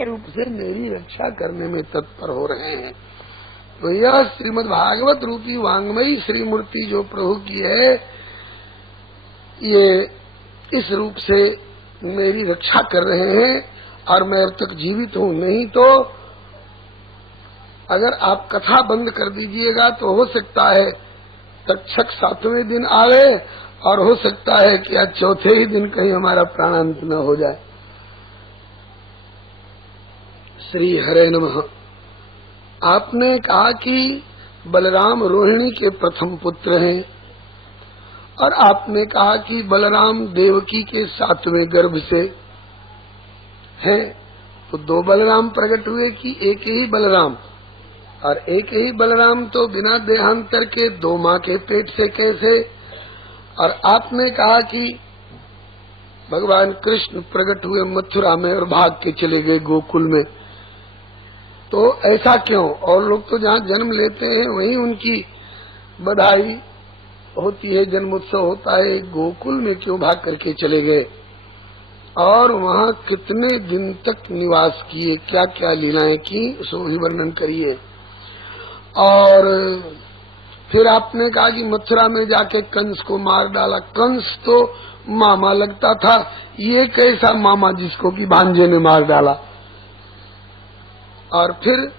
रूप से मेरी रक्षा करने में तत्पर हो रहे हैं। तो यह श्रीमद् भागवत रूपी वांग्मयी श्री मूर्ति जो प्रभु की है, ये इस रूप से मेरी रक्षा कर रहे हैं और मैं अब तक जीवित हूँ। नहीं तो अगर आप कथा बंद कर दीजिएगा तो हो सकता है तक्षक 7वें दिन आवे और हो सकता है कि आज चौथे ही दिन कहीं हमारा प्राणांत न हो जाए। श्री हरे नमः। आपने कहा कि बलराम रोहिणी के प्रथम पुत्र हैं और आपने कहा कि बलराम देवकी के 7वें गर्भ से हैं। तो 2 बलराम प्रकट हुए कि एक ही बलराम? और एक ही बलराम तो बिना देहांतर के 2 माँ के पेट से कैसे? और आपने कहा कि भगवान कृष्ण प्रकट हुए मथुरा में और भाग के चले गए गोकुल में। तो ऐसा क्यों? और लोग तो जहाँ जन्म लेते हैं वहीं उनकी बधाई होती है, जन्मोत्सव होता है। गोकुल में क्यों भाग करके चले गए? और वहाँ कितने दिन तक निवास किए, क्या क्या लीलाएं की, सो भी वर्णन करिए। और फिर आपने कहा कि मथुरा में जाके कंस को मार डाला। कंस तो मामा लगता था, ये कैसा मामा जिसको कि भांजे ने मार डाला? और फिर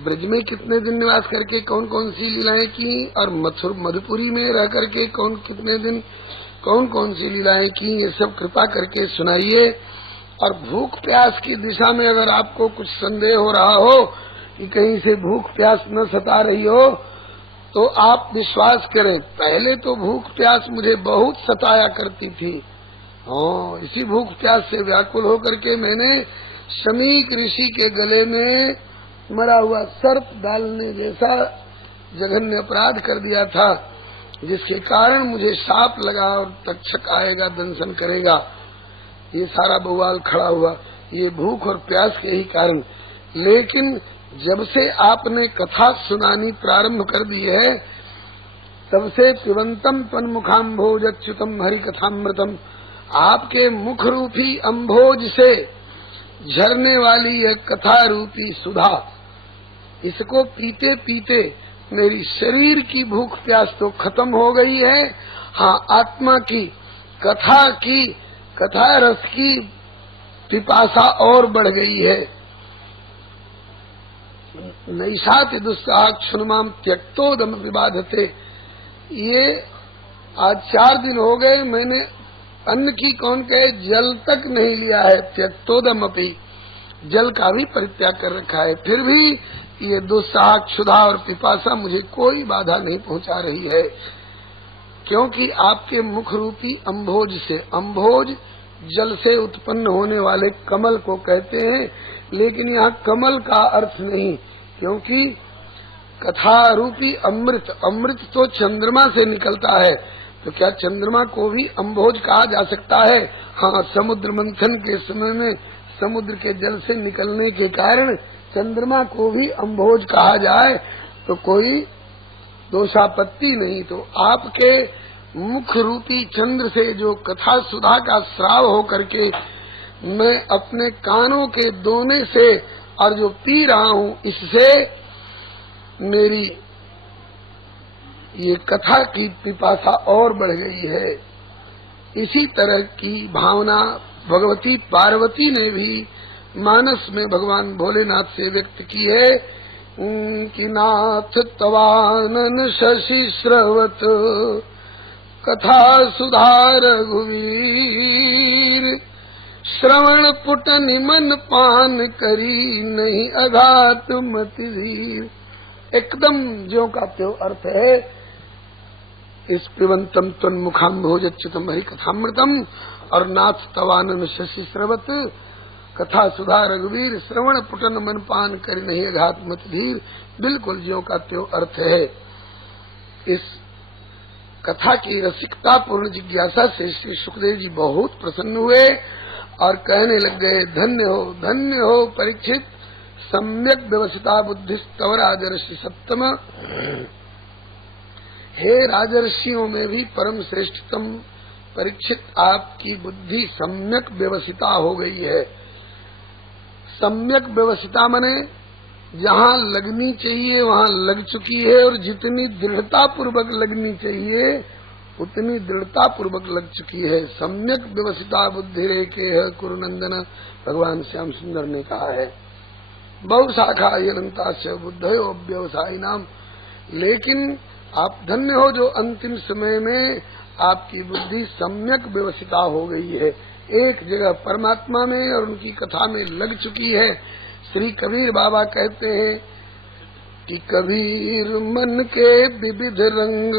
ब्रज में कितने दिन निवास करके कौन कौन सी लीलाएं की, और मधुपुरी में रह करके कितने दिन कौन कौन सी लीलाएं की, ये सब कृपा करके सुनाइए। और भूख प्यास की दिशा में अगर आपको कुछ संदेह हो रहा हो कि कहीं से भूख प्यास न सता रही हो, तो आप विश्वास करें, पहले तो भूख प्यास मुझे बहुत सताया करती थी। इसी भूख प्यास से व्याकुल होकर के मैंने शमीक ऋषि के गले में मरा हुआ सर्प डालने जैसा जघन्य अपराध कर दिया था, जिसके कारण मुझे शाप लगा और तक्षक आएगा, दंशन करेगा। ये सारा बवाल खड़ा हुआ, ये भूख और प्यास के ही कारण। लेकिन जब से आपने कथा सुनानी प्रारंभ कर दी है, तब से पिबंतम तन्मुखाम्भोज अच्युतम हरि कथामृतम, आपके मुख रूपी अम्भोज से झरने वाली यह कथा रूपी सुधा, इसको पीते पीते मेरी शरीर की भूख प्यास तो खत्म हो गई है। हाँ, आत्मा की कथा रस की पिपासा और बढ़ गई है। नैषाति दुस्साह क्षुन्माम त्यक्तोदम विबाधते। ये आज 4 दिन हो गए, मैंने अन्न की कौन कहे, जल तक नहीं लिया है। त्यक्तोदम अपि, जल का भी परित्याग कर रखा है, फिर भी ये दुस्साह क्षुधा और पिपासा मुझे कोई बाधा नहीं पहुंचा रही है। क्योंकि आपके मुख रूपी अम्भोज से, अम्भोज जल से उत्पन्न होने वाले कमल को कहते हैं, लेकिन यहाँ कमल का अर्थ नहीं, क्योंकि कथा रूपी अमृत, अमृत तो चंद्रमा से निकलता है, तो क्या चंद्रमा को भी अम्भोज कहा जा सकता है? हाँ, समुद्र मंथन के समय में समुद्र के जल से निकलने के कारण चंद्रमा को भी अम्भोज कहा जाए तो कोई दोषापत्ति नहीं। तो आपके मुख रूपी चंद्र से जो कथा सुधा का स्राव हो करके मैं अपने कानों के दोने से और जो पी रहा हूँ, इससे मेरी ये कथा की पिपासा और बढ़ गई है। इसी तरह की भावना भगवती पार्वती ने भी मानस में भगवान भोलेनाथ से व्यक्त की है कि नाथ तवानन शशि श्रवत कथा सुधा रघुवीर, श्रवण पुट निमन पान करी नहीं अघात मति धीर। एकदम ज्यों का त्यों अर्थ है इस पिबंतम तन्मुखाम्भोज अच्युतम हरि कथामृतम और नाथ तवानन शशि श्रवत कथा सुधा रघुवीर, श्रवण पुटन मन पान कर नहीं अघात मत धीर। बिल्कुल ज्यों का त्यों अर्थ है। इस कथा की रसिकता पूर्ण जिज्ञासा से श्री सुखदेव जी बहुत प्रसन्न हुए और कहने लग गए, धन्य हो परीक्षित, सम्यक व्यवसिता बुद्धिस्तव राजर्षि सत्तम। हे राजर्षियों में भी परम श्रेष्ठतम परीक्षित, आपकी बुद्धि सम्यक व्यवसिता हो गई है। सम्यक व्यवस्थिता मने जहाँ लगनी चाहिए वहाँ लग चुकी है, और जितनी दृढ़ता पूर्वक लगनी चाहिए उतनी दृढ़ता पूर्वक लग चुकी है। सम्यक व्यवस्थिता बुद्धि रेखे है कुरुनंदन, भगवान श्याम सुंदर ने कहा है। बहु शाखा अनंता से बुद्धयो व्यवसायी नाम। लेकिन आप धन्य हो जो अंतिम समय में आपकी बुद्धि सम्यक व्यवस्थिता हो गई है, एक जगह परमात्मा में और उनकी कथा में लग चुकी है। श्री कबीर बाबा कहते हैं कि कबीर मन के विविध रंग,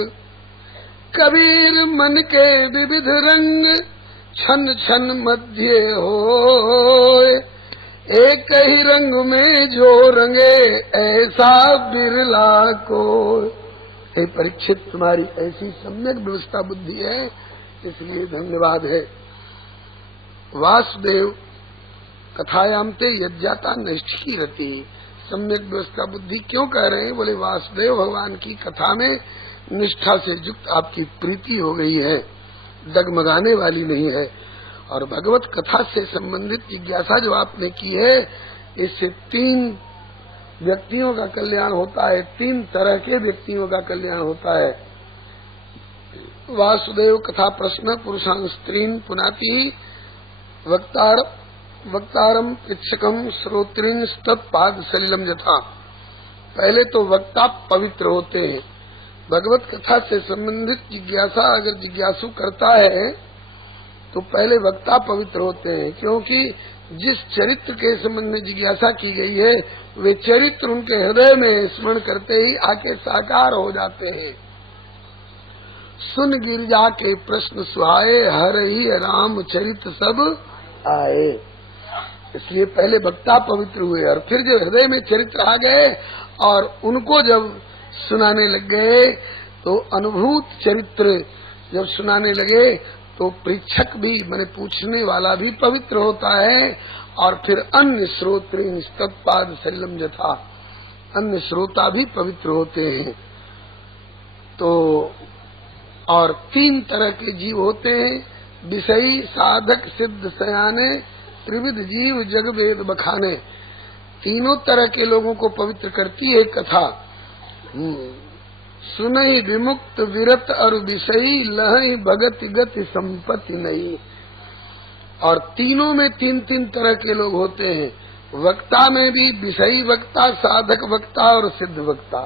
कबीर मन के विविध रंग, छन छन मध्य होए, एक ही रंग में जो रंगे ऐसा बिरला को। हे परीक्षित, तुम्हारी ऐसी सम्यक व्यवस्था बुद्धि है, इसलिए धन्यवाद है। वासुदेव कथायाम ते यज्ञाता नैष्ठिकी रति। सम्यक व्यवस्था बुद्धि क्यों कह रहे हैं? बोले वासुदेव भगवान की कथा में निष्ठा से युक्त आपकी प्रीति हो गई है, डगमगाने वाली नहीं है। और भगवत कथा से संबंधित जिज्ञासा जो आपने की है, इससे 3 व्यक्तियों का कल्याण होता है, 3 तरह के व्यक्तियों का कल्याण होता है। वासुदेव कथा प्रश्न पुरुषां स्त्रीन पुनाति वक्तारम पृच्छकम श्रोत्रीन तत्पाद सलिलम यथा। पहले तो वक्ता पवित्र होते हैं। भगवत कथा से संबंधित जिज्ञासा अगर जिज्ञासु करता है तो पहले वक्ता पवित्र होते हैं, क्योंकि जिस चरित्र के संबंध में जिज्ञासा की गई है वे चरित्र उनके हृदय में स्मरण करते ही आके साकार हो जाते हैं। सुन गिरिजा के प्रश्न सुहाए, हर ही राम चरित सब आए। इसलिए पहले वक्ता पवित्र हुए और फिर जब हृदय में चरित्र आ गए और उनको जब सुनाने लग गए तो अनुभूत चरित्र जब सुनाने लगे तो परीक्षक भी माने पूछने वाला भी पवित्र होता है। और फिर अन्य श्रोत्री तत्पाद सलिलम यथा, अन्य श्रोता भी पवित्र होते हैं। तो और 3 तरह के जीव होते हैं, विषयी साधक सिद्ध सयाने, त्रिविध जीव जग वेद बखाने। तीनों तरह के लोगों को पवित्र करती है कथा। सुनई विमुक्त विरत और विषयी, लहई भगति गति संपत्ति नहीं। और तीनों में 3-3 तरह के लोग होते हैं। वक्ता में भी विषयी वक्ता, साधक वक्ता और सिद्ध वक्ता।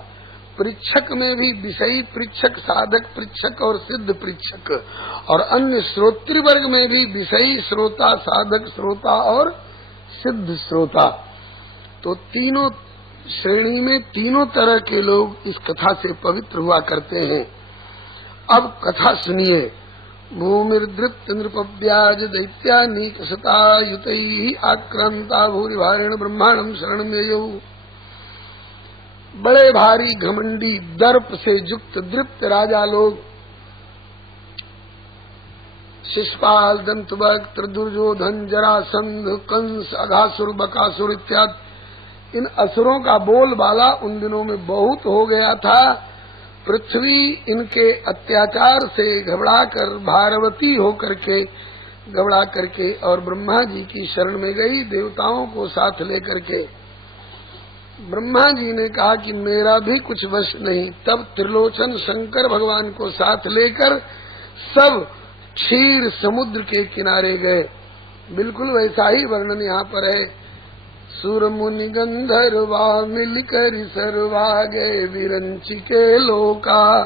परीक्षक में भी विषयी परीक्षक, साधक परीक्षक और सिद्ध परीक्षक। और अन्य श्रोतृ वर्ग में भी विषयी श्रोता, साधक श्रोता और सिद्ध श्रोता। तो तीनों श्रेणी में तीनों तरह के लोग इस कथा से पवित्र हुआ करते हैं। अब कथा सुनिए। भूमिर्दृप्त नृपव्याज दैत्यानीकशता युतैहि आक्रांता भूरि भारेण ब्रह्मांडं शरणं ययौ। बड़े भारी घमंडी दर्प से युक्त दृप्त राजा लोग, शिशुपाल, दंतवक्त्र, दुर्योधन, जरासंध, कंस, अघासुर, बकासुर इत्यादि इन असुरों का बोलबाला उन दिनों में बहुत हो गया था। पृथ्वी इनके अत्याचार से घबराकर भारवती होकर के घबरा करके और ब्रह्मा जी की शरण में गई, देवताओं को साथ लेकर के। ब्रह्मा जी ने कहा कि मेरा भी कुछ वश नहीं। तब त्रिलोचन शंकर भगवान को साथ लेकर सब क्षीर समुद्र के किनारे गए। बिल्कुल वैसा ही वर्णन यहाँ पर है। सुर मुनि गंधर्वा मिलकर सरवा गए विरंची के लोका,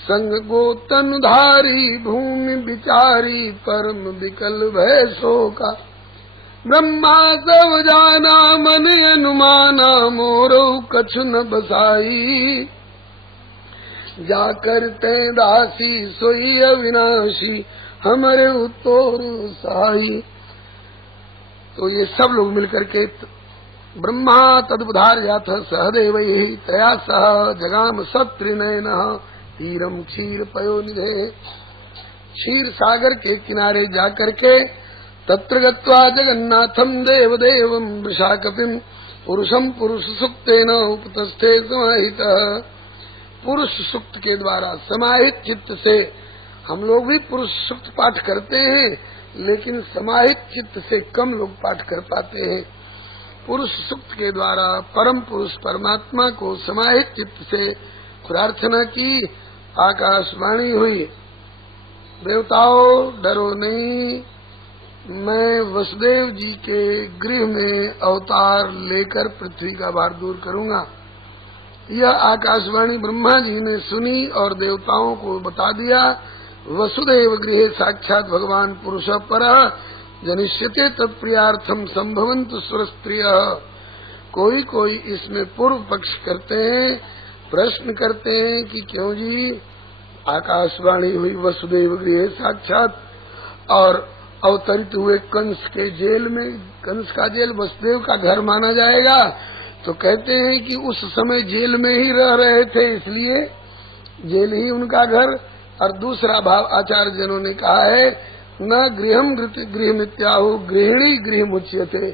संग गोतनुधारी भूमि विचारी परम विकल भय शोका। ब्रह्मा सब जाना मन अनुमाना मोरो कछु न बसाई, जाकर ते दासी सोई अविनाशी हमारे उत्तोर सहाई। तो ये सब लोग मिलकर के ब्रह्मा तदुधार जात सहदेव ही तया सह जगाम सत्रिनयन हीरम क्षीर पयो निधे। क्षीर सागर के किनारे जाकर के तत्र गत्वा जगन्नाथम देवदेवम वृषाकपिम पुरुषम पुरुष सुक्तेन उपतस्थे समाहित। पुरुष सुक्त के द्वारा समाहित चित्त से, हम लोग भी पुरुष सुक्त पाठ करते हैं लेकिन समाहित चित्त से कम लोग पाठ कर पाते हैं। पुरुष सूक्त के द्वारा परम पुरुष परमात्मा को समाहित चित्त से प्रार्थना की। आकाशवाणी हुई, देवताओं डरो नहीं, मैं वसुदेव जी के गृह में अवतार लेकर पृथ्वी का भार दूर करूंगा। यह आकाशवाणी ब्रह्मा जी ने सुनी और देवताओं को बता दिया। वसुदेव गृहे साक्षात भगवान पुरुष पर जनिष्यते तत्प्रियार्थम संभवन्तु सुरस्त्रिय। कोई कोई इसमें पूर्व पक्ष करते हैं, प्रश्न करते हैं कि क्यों जी आकाशवाणी हुई वसुदेव गृहे साक्षात और अवतरित हुए कंस के जेल में। कंस का जेल वसुदेव का घर माना जाएगा। तो कहते हैं कि उस समय जेल में ही रह रहे थे, इसलिए जेल ही उनका घर। और दूसरा भाव आचार्य जनों ने कहा है, न गृहम गृह मित्याहु गृहिणी गृह मुच्यते।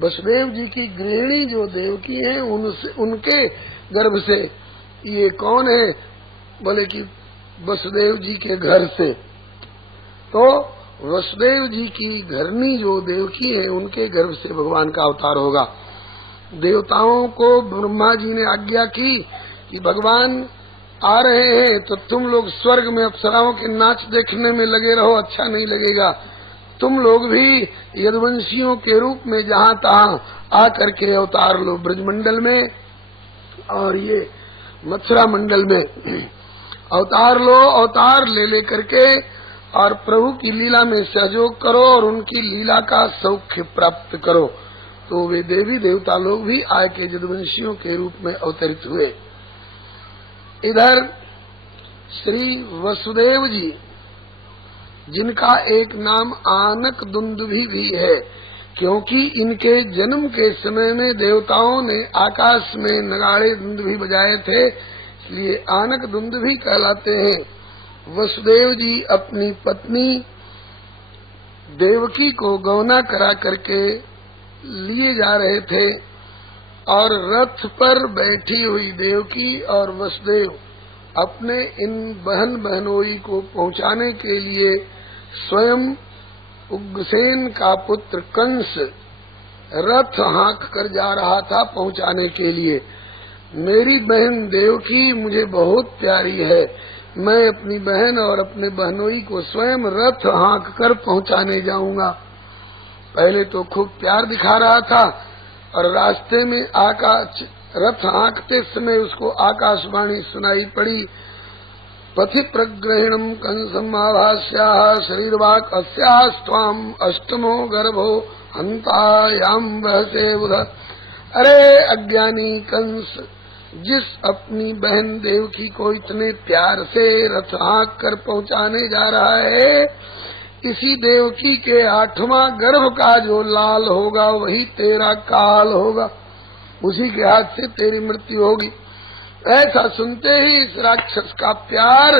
वसुदेव जी की गृहिणी जो देवकी है उनके गर्भ से। ये कौन है? बोले कि वसुदेव जी के घर से। तो वसुदेव जी की घरनी जो देवकी है उनके गर्भ से भगवान का अवतार होगा। देवताओं को ब्रह्मा जी ने आज्ञा की कि भगवान आ रहे हैं तो तुम लोग स्वर्ग में अप्सराओं के नाच देखने में लगे रहो, अच्छा नहीं लगेगा। तुम लोग भी यदुवंशियों के रूप में जहाँ तहाँ आकर के अवतार लो ब्रजमंडल में और ये मथुरा मंडल में अवतार लो। अवतार ले लेकर के और प्रभु की लीला में सहयोग करो और उनकी लीला का सौख्य प्राप्त करो। तो वे देवी देवता लोग भी आए के यदुवंशियों के रूप में अवतरित हुए। इधर श्री वसुदेव जी, जिनका एक नाम आनक दुंदुभी भी है, क्योंकि इनके जन्म के समय में देवताओं ने आकाश में नगाड़े दुंदुभी बजाए थे, इसलिए आनक दुंदुभी कहलाते हैं। वसुदेव जी अपनी पत्नी देवकी को गौना करा करके लिए जा रहे थे और रथ पर बैठी हुई देवकी और वसुदेव अपने इन बहन बहनोई को पहुंचाने के लिए स्वयं उग्रसेन का पुत्र कंस रथ हाँक कर जा रहा था पहुंचाने के लिए। मेरी बहन देवकी मुझे बहुत प्यारी है, मैं अपनी बहन और अपने बहनोई को स्वयं रथ हाँक कर पहुंचाने जाऊंगा। पहले तो खूब प्यार दिखा रहा था और रास्ते में आकाश रथ हाँकते समय उसको आकाशवाणी सुनाई पड़ी। पथि प्रग्रहिणम कंसम आभास्याः शरीरवाक् अस्याः स्वाम अष्टमो गर्भो हंतायाम बहसे बुध। अरे अज्ञानी कंस, जिस अपनी बहन देवकी को इतने प्यार से रथ हाँक कर पहुंचाने जा रहा है, इसी देवकी के 8वां गर्भ का जो लाल होगा वही तेरा काल होगा, उसी के हाथ से तेरी मृत्यु होगी। ऐसा सुनते ही इस राक्षस का प्यार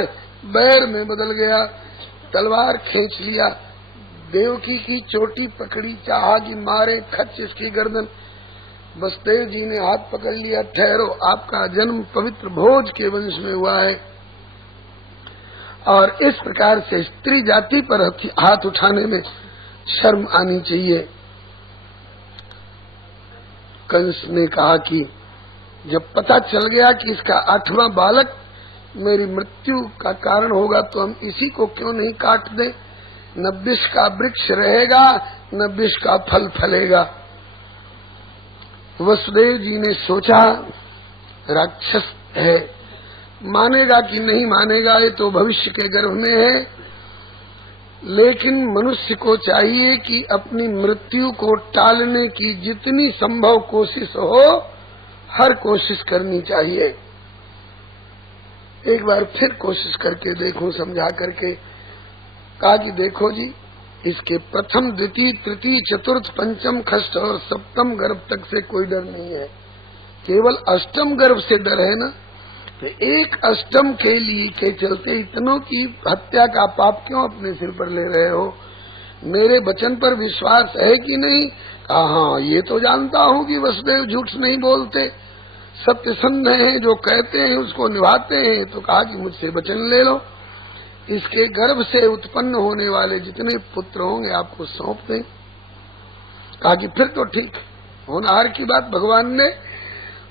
बैर में बदल गया। तलवार खींच लिया, देवकी की चोटी पकड़ी, चाहा कि मारे खच इसकी गर्दन। वसुदेव जी ने हाथ पकड़ लिया, ठहरो, आपका जन्म पवित्र भोज के वंश में हुआ है और इस प्रकार से स्त्री जाति पर हाथ उठाने में शर्म आनी चाहिए। कंस ने कहा कि जब पता चल गया कि इसका 8वां बालक मेरी मृत्यु का कारण होगा तो हम इसी को क्यों नहीं काट दें। न विष का वृक्ष रहेगा न विष का फल फलेगा। वसुदेव जी ने सोचा राक्षस है, मानेगा कि नहीं मानेगा ये तो भविष्य के गर्भ में है, लेकिन मनुष्य को चाहिए कि अपनी मृत्यु को टालने की जितनी संभव कोशिश हो हर कोशिश करनी चाहिए। एक बार फिर कोशिश करके देखूं, समझा करके कहा कि देखो जी, इसके प्रथम द्वितीय तृतीय चतुर्थ पंचम षष्ठ और सप्तम गर्भ तक से कोई डर नहीं है, केवल अष्टम गर्भ से डर है ना। तो एक अष्टम के लिए के चलते इतनों की हत्या का पाप क्यों अपने सिर पर ले रहे हो? मेरे वचन पर विश्वास है कि नहीं? कहा हाँ, ये तो जानता हूँ कि वसुदेव झूठ नहीं बोलते, सत्यसंध हैं, जो कहते हैं उसको निभाते हैं। तो कहा कि मुझसे वचन ले लो, इसके गर्भ से उत्पन्न होने वाले जितने पुत्र होंगे आपको सौंप दें। कहा कि फिर तो ठीक, होनहार की बात भगवान ने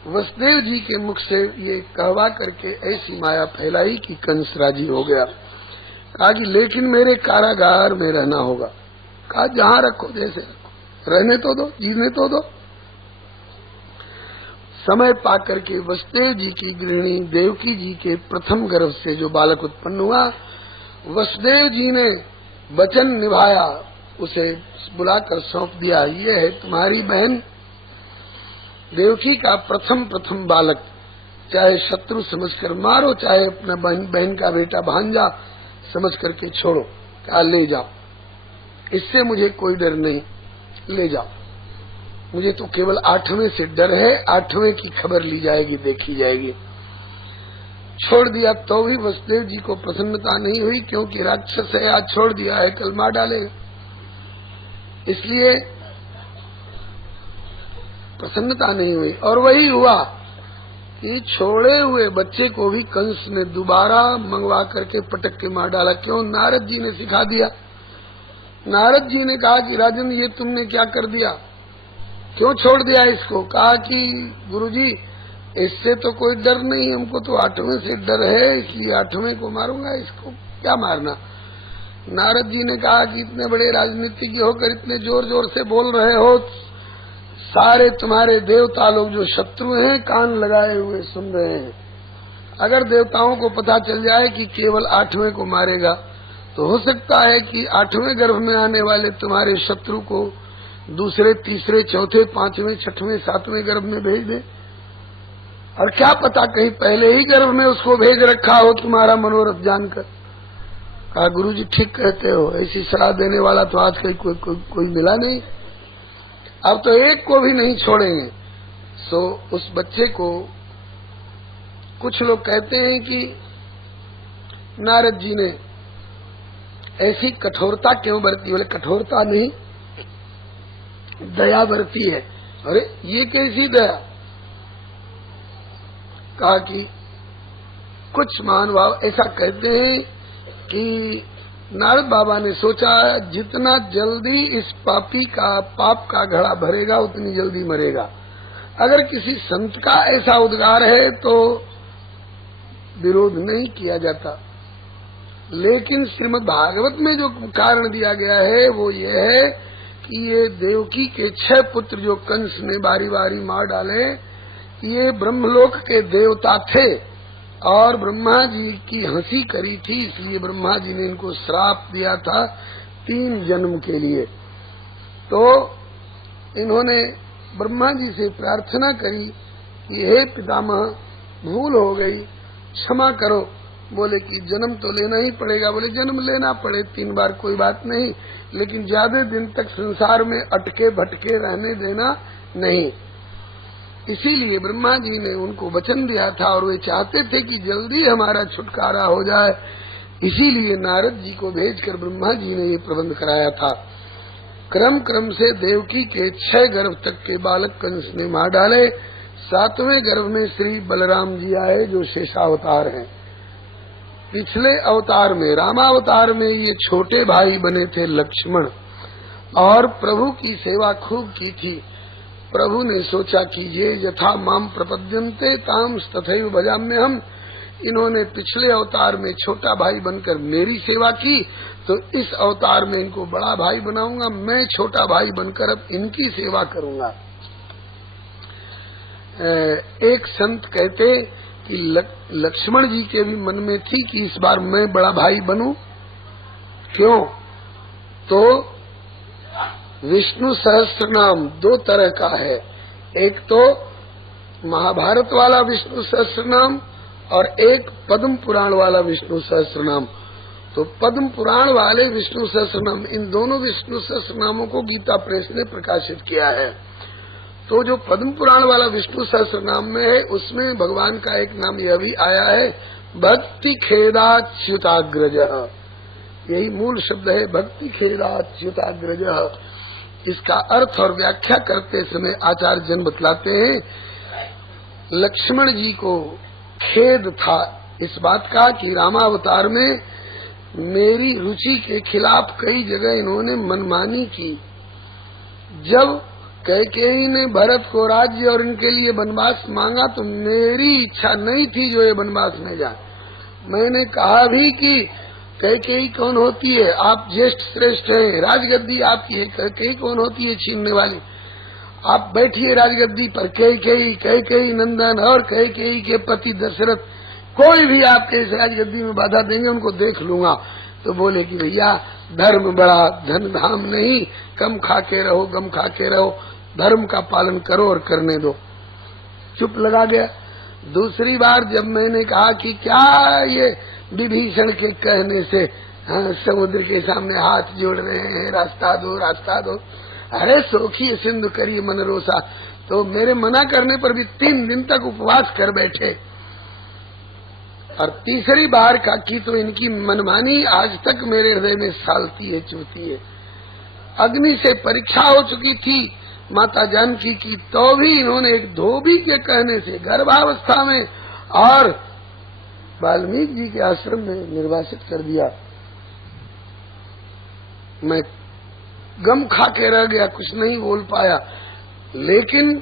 वसुदेव जी के मुख से ये कहवा करके ऐसी माया फैलाई कि कंस राजी हो गया। कहा कि लेकिन मेरे कारागार में रहना होगा। कहा जहां रखो, जैसे रखो, रहने तो दो, जीने तो दो। समय पाकर के वसुदेव जी की गृहिणी देवकी जी के प्रथम गर्भ से जो बालक उत्पन्न हुआ, वसुदेव जी ने वचन निभाया, उसे बुलाकर सौंप दिया, ये है तुम्हारी बहन। देवकी का प्रथम बालक, चाहे शत्रु समझकर मारो, चाहे अपना बहन का बेटा भांजा समझ करके छोड़ो, कहा ले जाओ, इससे मुझे कोई डर नहीं, ले जाओ। मुझे तो केवल 8वें से डर है, 8वें की खबर ली जाएगी, देखी जाएगी। छोड़ दिया तो भी वसुदेव जी को प्रसन्नता नहीं हुई, क्योंकि राक्षस है, आज छोड़ दिया है कल मार डालेगा, इसलिए प्रसन्नता नहीं हुई। और वही हुआ कि छोड़े हुए बच्चे को भी कंस ने दोबारा मंगवा करके पटक के मार डाला। क्यों? नारद जी ने सिखा दिया। नारद जी ने कहा कि राजन ये तुमने क्या कर दिया, क्यों छोड़ दिया इसको? कहा कि गुरुजी इससे तो कोई डर नहीं, हमको तो 8वें से डर है, इसलिए 8वें को मारूंगा, इसको क्या मारना। नारद जी ने कहा कि इतने बड़े राजनीतिज्ञ होकर इतने जोर जोर से बोल रहे हो, सारे तुम्हारे देवता लोग जो शत्रु हैं कान लगाए हुए सुन रहे हैं। अगर देवताओं को पता चल जाए कि केवल 8वें को मारेगा, तो हो सकता है कि 8वें गर्भ में आने वाले तुम्हारे शत्रु को दूसरे, तीसरे, चौथे, 5वें, 6वें, 7वें गर्भ में भेज दे। और क्या पता कहीं पहले ही गर्भ में उसको भेज रखा हो तुम्हारा मनोरथ जानकर। कहा गुरुजी ठीक कहते हो, ऐसी सलाह देने वाला तो आज कहीं कोई मिला नहीं, अब तो एक को भी नहीं छोड़ेंगे। सो उस बच्चे को कुछ लोग कहते हैं कि नारद जी ने ऐसी कठोरता क्यों बरती। बोले कठोरता नहीं, दया बरती है। अरे ये कैसी दया? कहा कि कुछ महानुभाव ऐसा कहते हैं कि नारद बाबा ने सोचा जितना जल्दी इस पापी का पाप का घड़ा भरेगा उतनी जल्दी मरेगा। अगर किसी संत का ऐसा उद्गार है तो विरोध नहीं किया जाता, लेकिन श्रीमद् भागवत में जो कारण दिया गया है वो ये है कि ये देवकी के 6 पुत्र जो कंस ने बारी बारी मार डाले, ये ब्रह्मलोक के देवता थे और ब्रह्मा जी की हंसी करी थी, इसलिए ब्रह्मा जी ने इनको श्राप दिया था 3 जन्म के लिए। तो इन्होंने ब्रह्मा जी से प्रार्थना करी कि हे पितामह भूल हो गई, क्षमा करो। बोले कि जन्म तो लेना ही पड़ेगा। बोले जन्म लेना पड़े 3 बार कोई बात नहीं, लेकिन ज्यादा दिन तक संसार में अटके भटके रहने देना नहीं। इसीलिए ब्रह्मा जी ने उनको वचन दिया था और वे चाहते थे कि जल्दी हमारा छुटकारा हो जाए, इसीलिए नारद जी को भेजकर ब्रह्मा जी ने ये प्रबंध कराया था। क्रम क्रम से देवकी के 6 गर्भ तक के बालक कंस ने मार डाले। 7वें गर्भ में श्री बलराम जी आए जो शेषावतार हैं। पिछले अवतार में रामावतार में ये छोटे भाई बने थे लक्ष्मण, और प्रभु की सेवा खूब की थी। प्रभु ने सोचा कि ये यथा माम प्रपद्यन्ते ताम तथैव भजाम्यहम्, इन्होंने पिछले अवतार में छोटा भाई बनकर मेरी सेवा की, तो इस अवतार में इनको बड़ा भाई बनाऊंगा, मैं छोटा भाई बनकर अब इनकी सेवा करूंगा। एक संत कहते कि लक्ष्मण जी के भी मन में थी कि इस बार मैं बड़ा भाई बनूं। क्यों? तो विष्णु सहस्त्र नाम 2 तरह का है, एक तो महाभारत वाला विष्णु सहस्त्र नाम और एक पद्म पुराण वाला विष्णु सहस्त्र नाम। तो पद्म पुराण वाले विष्णु सहस्त्र नाम, इन दोनों विष्णु सहस्त्र नामों को गीता प्रेस ने प्रकाशित किया है। तो जो पद्म पुराण वाला विष्णु सहस्त्र नाम में है, उसमें भगवान का एक नाम यह भी आया है, भक्ति खेदाच्युताग्रज। यही मूल शब्द है, भक्ति खेदाच्युताग्रज। इसका अर्थ और व्याख्या करते समय आचार्य जन बतलाते हैं, लक्ष्मण जी को खेद था इस बात का कि रामावतार में मेरी रुचि के खिलाफ कई जगह इन्होंने मनमानी की। जब कैकेयी ने भरत को राज्य और इनके लिए वनवास मांगा तो मेरी इच्छा नहीं थी जो ये वनवास में जाए। मैंने कहा भी कि कैकेयी कौन होती है, आप ज्येष्ठ श्रेष्ठ हैं, राजगद्दी आपकी है, कैकेयी कौन होती है छीनने वाली, आप बैठिए राजगद्दी पर। कैकेयी नंदन और कैकेयी के पति दशरथ कोई भी आपके इस राजगद्दी में बाधा देंगे उनको देख लूंगा। तो बोले कि भैया धर्म बड़ा धन धाम नहीं, कम खा के रहो गम खा के रहो, धर्म का पालन करो और करने दो। चुप लगा गया। दूसरी बार जब मैंने कहा कि क्या ये विभीषण के कहने से समुद्र के सामने हाथ जोड़ रहे हैं, रास्ता दो रास्ता दो, अरे सोखी सिंधु करिए मन रोसा, तो मेरे मना करने पर भी 3 दिन तक उपवास कर बैठे। और तीसरी बार का की तो इनकी मनमानी आज तक मेरे हृदय में सालती है, चुभती है। अग्नि से परीक्षा हो चुकी थी माता जानकी की, तो भी इन्होंने एक धोबी के कहने से गर्भावस्था में और वाल्मीकि जी के आश्रम में निर्वासित कर दिया। मैं गम खा के रह गया, कुछ नहीं बोल पाया। लेकिन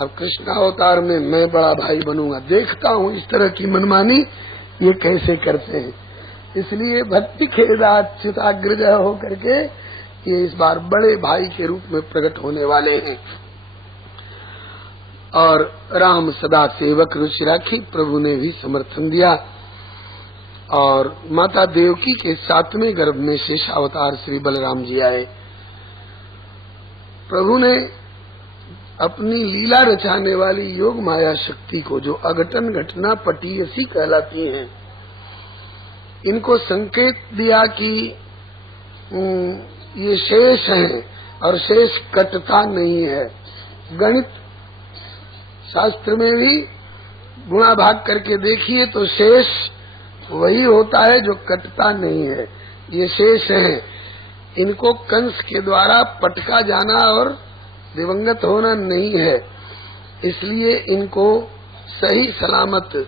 अब कृष्णावतार में मैं बड़ा भाई बनूंगा, देखता हूँ इस तरह की मनमानी ये कैसे करते हैं। इसलिए भक्ति खेदाच्युताग्रज हो करके ये इस बार बड़े भाई के रूप में प्रकट होने वाले हैं। और राम सदा सेवक रुचि राखी, प्रभु ने भी समर्थन दिया। और माता देवकी के 7वें गर्भ में शेषावतार श्री बलराम जी आए। प्रभु ने अपनी लीला रचाने वाली योग माया शक्ति को, जो अघटन घटना पटीयसी कहलाती हैं, इनको संकेत दिया कि ये शेष हैं और शेष कटता नहीं है। गणित शास्त्र में भी गुणा भाग करके देखिए तो शेष वही होता है जो कटता नहीं है। ये शेष हैं, इनको कंस के द्वारा पटका जाना और दिवंगत होना नहीं है, इसलिए इनको सही सलामत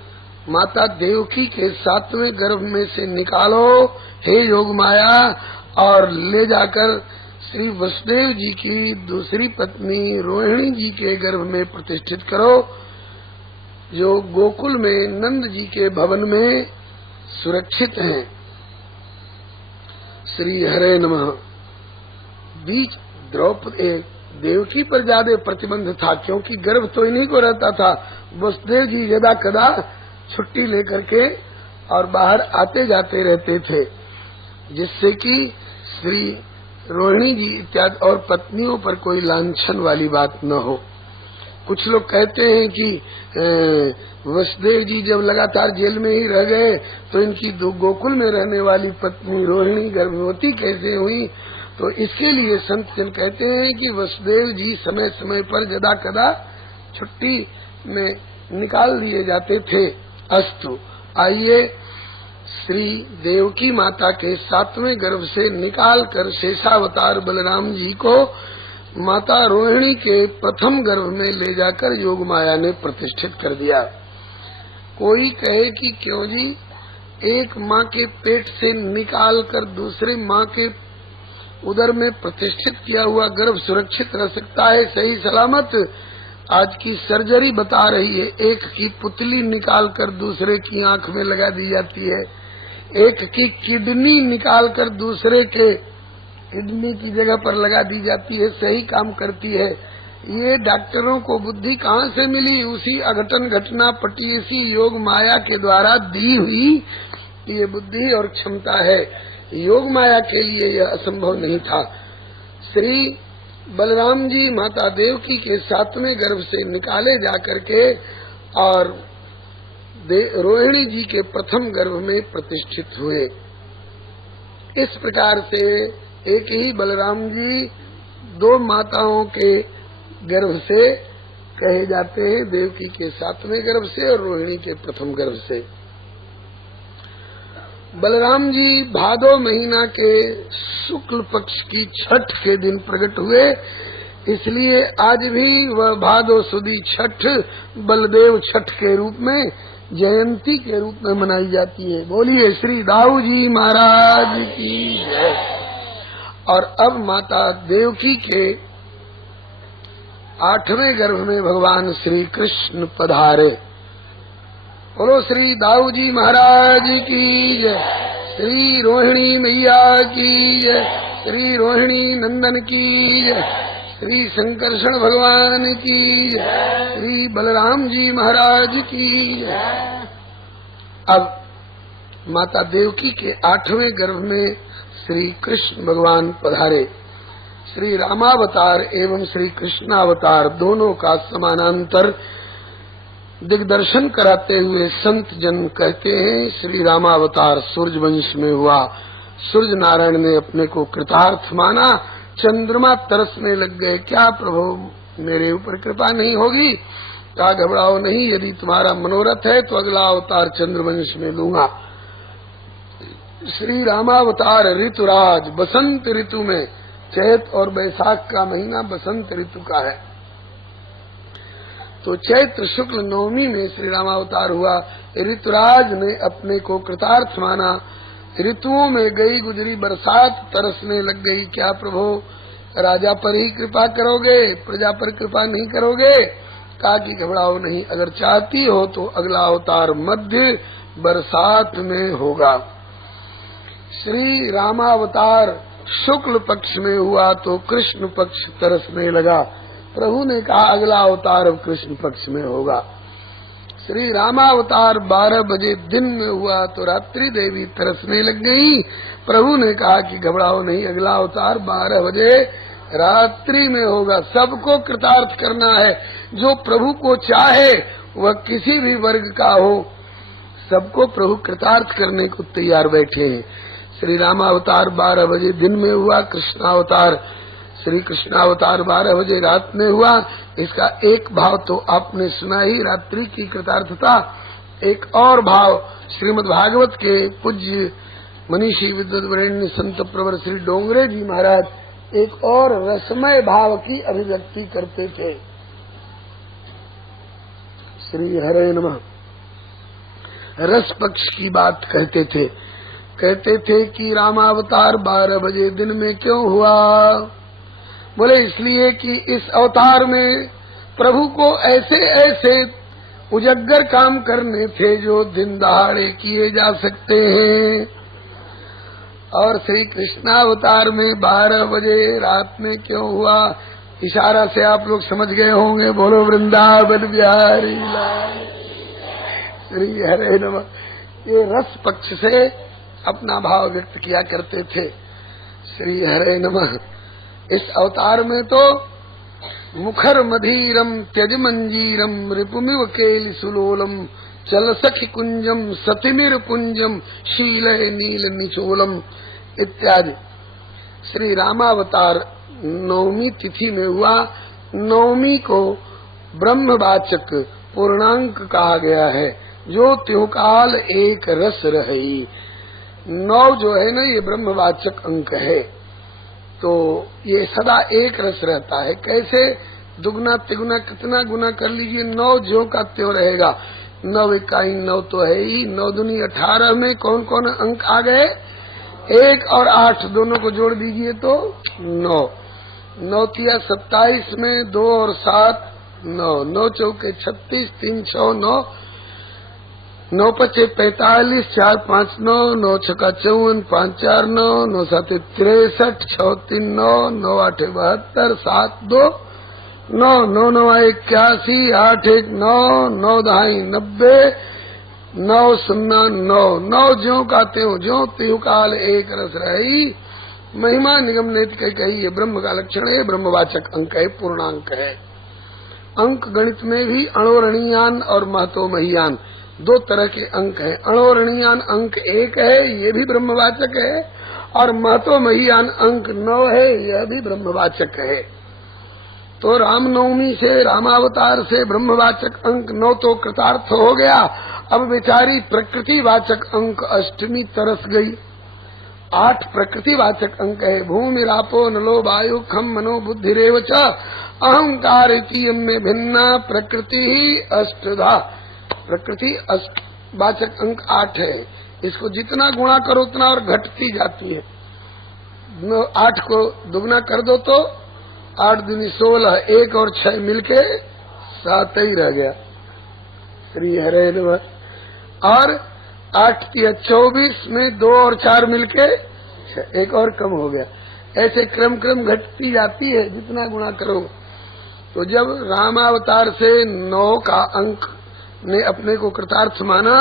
माता देवकी के 7वें गर्भ में से निकालो हे योग माया, और ले जाकर श्री वसुदेव जी की दूसरी पत्नी रोहिणी जी के गर्भ में प्रतिष्ठित करो, जो गोकुल में नंद जी के भवन में सुरक्षित हैं। श्री हरे नमः। बीच द्रौपदी देवकी पर ज्यादा प्रतिबंध था, क्योंकि गर्भ तो इन्हीं को रहता था। वसुदेव जी यदा कदा छुट्टी लेकर के और बाहर आते जाते रहते थे, जिससे कि श्री रोहिणी जी इत्यादि और पत्नियों पर कोई लांछन वाली बात न हो। कुछ लोग कहते हैं कि वसुदेव जी जब लगातार जेल में ही रह गए तो इनकी गोकुल में रहने वाली पत्नी रोहिणी गर्भवती कैसे हुई। तो इसके लिए संत जन कहते हैं कि वसुदेव जी समय समय पर यदा कदा छुट्टी में निकाल दिए जाते थे। अस्तु, आइए श्री देवकी माता के 7वें गर्भ से निकाल कर शेषावतार बलराम जी को माता रोहिणी के प्रथम गर्भ में ले जाकर योग माया ने प्रतिष्ठित कर दिया। कोई कहे कि क्यों जी, एक माँ के पेट से निकाल कर दूसरे माँ के उदर में प्रतिष्ठित किया हुआ गर्भ सुरक्षित रह सकता है सही सलामत? आज की सर्जरी बता रही है, एक की पुतली निकाल कर दूसरे की आंख में लगा दी जाती है, एक की किडनी निकाल कर दूसरे के किडनी की जगह पर लगा दी जाती है, सही काम करती है। ये डॉक्टरों को बुद्धि कहाँ से मिली? उसी अघटन घटना पटीयसी योग माया के द्वारा दी हुई ये बुद्धि और क्षमता है। योग माया के लिए यह असंभव नहीं था। श्री बलराम जी माता देवकी के 7वें गर्भ से निकाले जाकर के और रोहिणी जी के प्रथम गर्भ में प्रतिष्ठित हुए। इस प्रकार से एक ही बलराम जी 2 माताओं के गर्भ से कहे जाते हैं, देवकी के 7वें गर्भ से और रोहिणी के प्रथम गर्भ से। बलराम जी भादो महीना के शुक्ल पक्ष की छठ के दिन प्रकट हुए, इसलिए आज भी वह भादो सुदी छठ बलदेव छठ के रूप में जयंती के रूप में मनाई जाती है। बोलिए श्री दाऊ जी महाराज की जय। और अब माता देवकी के 8वें गर्भ में भगवान श्री कृष्ण पधारे। बोलो श्री दाऊ जी महाराज की जय, श्री रोहिणी मैया की जय, श्री रोहिणी नंदन की जय, श्री संकर्षण भगवान की जय, श्री बलराम जी महाराज की जय। अब माता देवकी के 8वें गर्भ में श्री कृष्ण भगवान पधारे। श्री रामावतार एवं श्री कृष्णावतार दोनों का समानांतर दिग्दर्शन कराते हुए संत जन कहते हैं, श्री रामावतार सूर्य वंश में हुआ। सूर्य नारायण ने अपने को कृतार्थ माना, चंद्रमा तरसने लग गए, क्या प्रभु मेरे ऊपर कृपा नहीं होगी? कहा घबराओ नहीं, यदि तुम्हारा मनोरथ है तो अगला अवतार चंद्रवंश में लूंगा। श्री रामावतार ऋतुराज, बसंत ऋतु में, चैत और बैसाख का महीना बसंत ऋतु का है, तो चैत्र शुक्ल नवमी में श्री रामावतार हुआ। ऋतुराज ने अपने को कृतार्थ माना। ऋतुओं में गई गुजरी बरसात तरसने लग गई, क्या प्रभु राजा पर ही कृपा करोगे, प्रजा पर कृपा नहीं करोगे? कहा कि घबराओ नहीं, अगर चाहती हो तो अगला अवतार मध्य बरसात में होगा। श्री रामावतार शुक्ल पक्ष में हुआ तो कृष्ण पक्ष तरसने लगा। प्रभु ने कहा अगला अवतार अब कृष्ण पक्ष में होगा। श्री रामावतार 12 बजे दिन में हुआ तो रात्रि देवी तरसने लग गई। प्रभु ने कहा कि घबराओ नहीं, अगला अवतार 12 बजे रात्रि में होगा। सबको कृतार्थ करना है, जो प्रभु को चाहे वह किसी भी वर्ग का हो, सबको प्रभु कृतार्थ करने को तैयार बैठे हैं। श्री रामावतार 12 बजे दिन में हुआ, कृष्णावतार श्री कृष्णावतार 12 बजे रात में हुआ। इसका एक भाव तो आपने सुना ही, रात्रि की कृतार्थता। एक और भाव श्रीमद् भागवत के पूज्य मनीषी विद्वद्वरेण्य संत प्रवर श्री डोंगरे जी महाराज एक और रसमय भाव की अभिव्यक्ति करते थे। श्री हरे नमः। रस पक्ष की बात कहते थे कि रामावतार 12 बजे दिन में क्यों हुआ? बोले इसलिए कि इस अवतार में प्रभु को ऐसे ऐसे उजग्गर काम करने थे जो दिन दहाड़े किए जा सकते हैं। और श्री कृष्णावतार में 12 बजे रात में क्यों हुआ? इशारा से आप लोग समझ गए होंगे। बोलो वृंदावन बिहारी लाल श्री हरे नमः। ये रस पक्ष से अपना भाव व्यक्त किया करते थे। श्री हरे नमः। इस अवतार में तो मुखर मधीरम त्यज मंजीरम रिपुमिव केलि सुलोलम चल सखी कुंजम सतिमिर कुंजम शीलय नील निचोलम इत्यादि। श्री रामावतार नवमी तिथि में हुआ। नवमी को ब्रह्मवाचक पूर्णांक कहा गया है, जो त्योकाल एक रस रही। 9 जो है ना, ये ब्रह्मवाचक अंक है, तो ये सदा एक रस रहता है। कैसे? दुगना तिगुना कितना गुना कर लीजिए, 9 ज्यों का त्यों रहेगा। 9 इकाई 9 तो है ही, 9 दूनी 18 में कौन कौन अंक आ गए? 1 और 8 दोनों को जोड़ दीजिए तो 9। 9 तिया 27 में 2 और 7 9, 9 चौके 36, 3 6 9, 9 पचे 45, 4 5 9, 9 छक्का 54, 5 4 9, 9 7 63, 6 3 9, 9 8 72, 7 2 9, 9 9 81, 8 1 9, 9 दहाई 90, 9 0 9, 9 ज्यों का त्यों, ज्यों त्यों काल एक रस रही। महिमा निगम नेत कही, ये ब्रह्म का लक्षण है, ब्रह्मवाचक अंक है, पूर्णांक है। अंक गणित में भी अणोरणीयान और महतो महियान 2 तरह के अंक हैं। अणोरणीयान अंक 1 है, ये भी ब्रह्मवाचक है, और महतो महियान अंक 9 है, यह भी ब्रह्मवाचक है। तो रामनवमी से, रामावतार से ब्रह्मवाचक अंक 9 तो कृतार्थ हो गया। अब बेचारी प्रकृतिवाचक अंक अष्टमी तरस गई। 8 प्रकृतिवाचक अंक है। भूमि रापो नलो वायु खम मनो बुद्धिरेव च अहंकार इतीयम में भिन्ना प्रकृति ही अष्टधा। प्रकृति वाचक अंक 8 है। इसको जितना गुणा करो उतना और घटती जाती है। 8 को दुगना कर दो तो 8 दूनी 16, 1 और 6 मिलके 7 ही रह गया। श्री हरे नमः। और 8 तिया 24 में 2 और 4 मिलके 6, 1 और कम हो गया। ऐसे क्रम क्रम घटती जाती है जितना गुणा करो। तो जब रामावतार से 9 का अंक ने अपने को कृतार्थ माना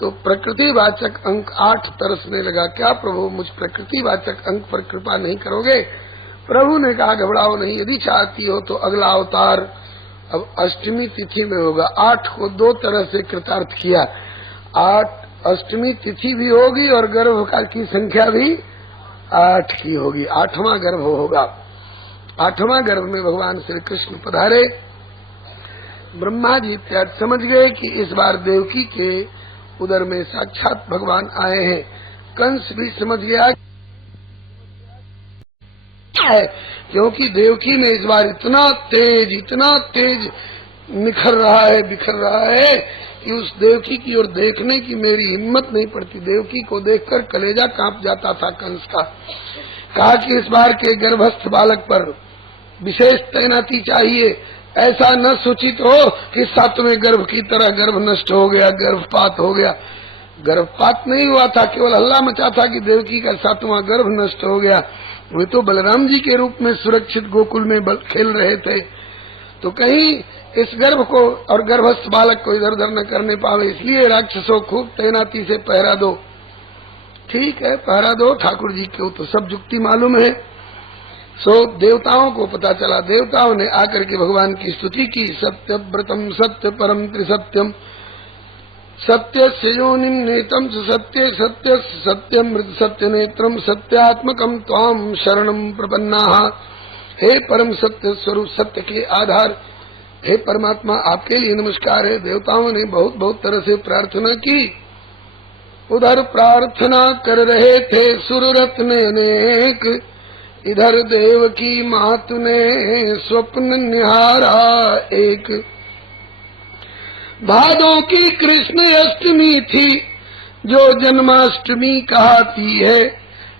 तो प्रकृतिवाचक अंक 8 तरसने लगा। क्या प्रभु मुझ प्रकृतिवाचक अंक पर कृपा नहीं करोगे? प्रभु ने कहा घबराओ नहीं, यदि चाहती हो तो अगला अवतार अब अष्टमी तिथि में होगा। 8 को 2 तरह से कृतार्थ किया। 8 अष्टमी तिथि भी होगी और गर्भ की संख्या भी 8 की होगी। 8वां गर्भ होगा। 8वां गर्भ में भगवान श्री कृष्ण पधारे। ब्रह्मा जी इत्यादि समझ गए कि इस बार देवकी के उदर में साक्षात भगवान आए हैं। कंस भी समझ गया है, क्योंकि देवकी में इस बार इतना तेज निखर रहा है, बिखर रहा है कि उस देवकी की ओर देखने की मेरी हिम्मत नहीं पड़ती। देवकी को देखकर कलेजा कांप जाता था कंस का। कहा कि इस बार के गर्भस्थ बालक पर विशेष तैनाती चाहिए। ऐसा न सूचित हो कि 7वें गर्भ की तरह गर्भ नष्ट हो गया, गर्भपात हो गया। गर्भपात नहीं हुआ था, केवल हल्ला मचा था कि देवकी का 7वां गर्भ नष्ट हो गया। वे तो बलराम जी के रूप में सुरक्षित गोकुल में खेल रहे थे। तो कहीं इस गर्भ को और गर्भस्थ बालक को इधर उधर न करने पावे, इसलिए राक्षसों खूब तैनाती से पहरा दो। ठीक है, पहरा दो, ठाकुर जी को तो सब जुक्ति मालूम है। सो देवताओं को पता चला। देवताओं ने आकर के भगवान की स्तुति की। सत्य व्रतम सत्य परम त्रिसत्यम सत्य योनिम नेतम सत्य सत्य सत्यमृत सत्य नेत्रम सत्यात्मकम त्वाम शरणम प्रपन्नाः। हे परम सत्य स्वरूप, सत्य के आधार, हे परमात्मा आपके लिए नमस्कार है। देवताओं ने बहुत बहुत तरह से प्रार्थना की। उधर प्रार्थना कर रहे थे सुररत्न अनेक, इधर देवकी मातु ने स्वप्न निहारा एक। भादों की कृष्ण अष्टमी थी जो जन्माष्टमी कहती है।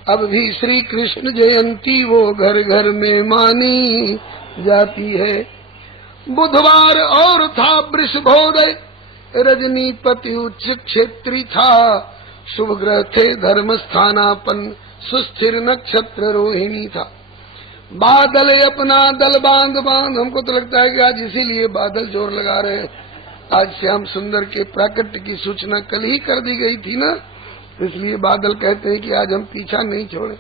अब भी श्री कृष्ण जयंती वो घर घर में मानी जाती है। बुधवार और था वृषभोदय, रजनीपति उच्च क्षेत्री था। शुभ ग्रह थे धर्म स्थानापन, सुस्थिर नक्षत्र रोहिणी था। बादल अपना दल बांध हमको तो लगता है कि आज इसीलिए बादल जोर लगा रहे हैं। आज श्याम सुंदर के प्राकट्य की सूचना कल ही कर दी गई थी ना, इसलिए बादल कहते हैं कि आज हम पीछा नहीं छोड़े।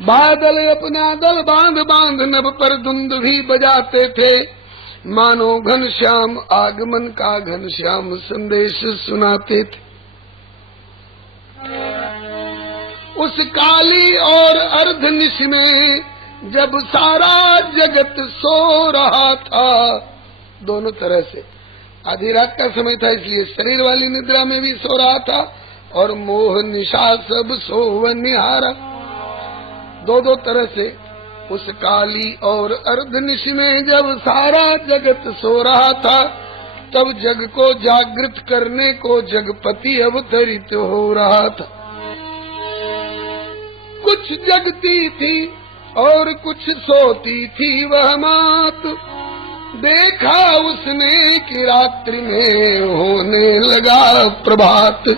बादल अपना दल बांध नभ पर धुंध भी बजाते थे। मानो घनश्याम आगमन का घनश्याम संदेश सुनाते थे। उस काली और अर्धनिश में जब सारा जगत सो रहा था, दोनों तरह से आधी रात का समय था इसलिए शरीर वाली निद्रा में भी सो रहा था और मोह निशा सब सोव निहारा, दो तरह से। उस काली और अर्धनिश में जब सारा जगत सो रहा था, तब जग को जागृत करने को जगपति अवतरित हो रहा था। कुछ जगती थी और कुछ सोती थी वह मात, देखा उसने कि रात्रि में होने लगा प्रभात।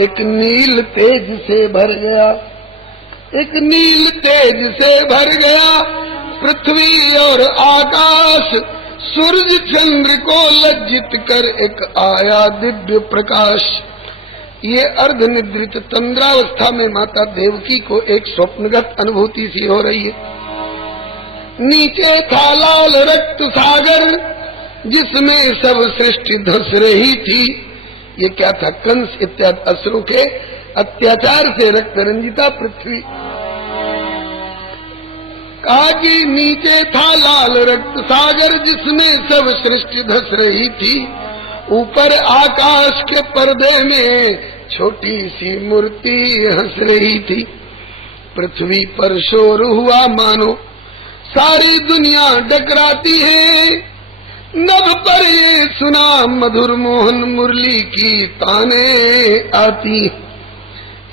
एक नील तेज से भर गया, एक नील तेज से भर गया पृथ्वी और आकाश। सूरज चंद्र को लज्जित कर एक आया दिव्य प्रकाश। ये अर्धनिद्रित तंद्रावस्था में माता देवकी को एक स्वप्नगत अनुभूति सी हो रही है। नीचे था लाल रक्त सागर जिसमें सब सृष्टि धस रही थी। ये क्या था? कंस इत्यादि असुरों के अत्याचार से रक्त रंजिता पृथ्वी। कहा कि नीचे था लाल रक्त सागर जिसमें सब सृष्टि धस रही थी। ऊपर आकाश के पर्दे में छोटी सी मूर्ति हंस रही थी। पृथ्वी पर शोर हुआ मानो सारी दुनिया डकराती है। नभ पर ये सुना मधुर मोहन मुरली की ताने आती।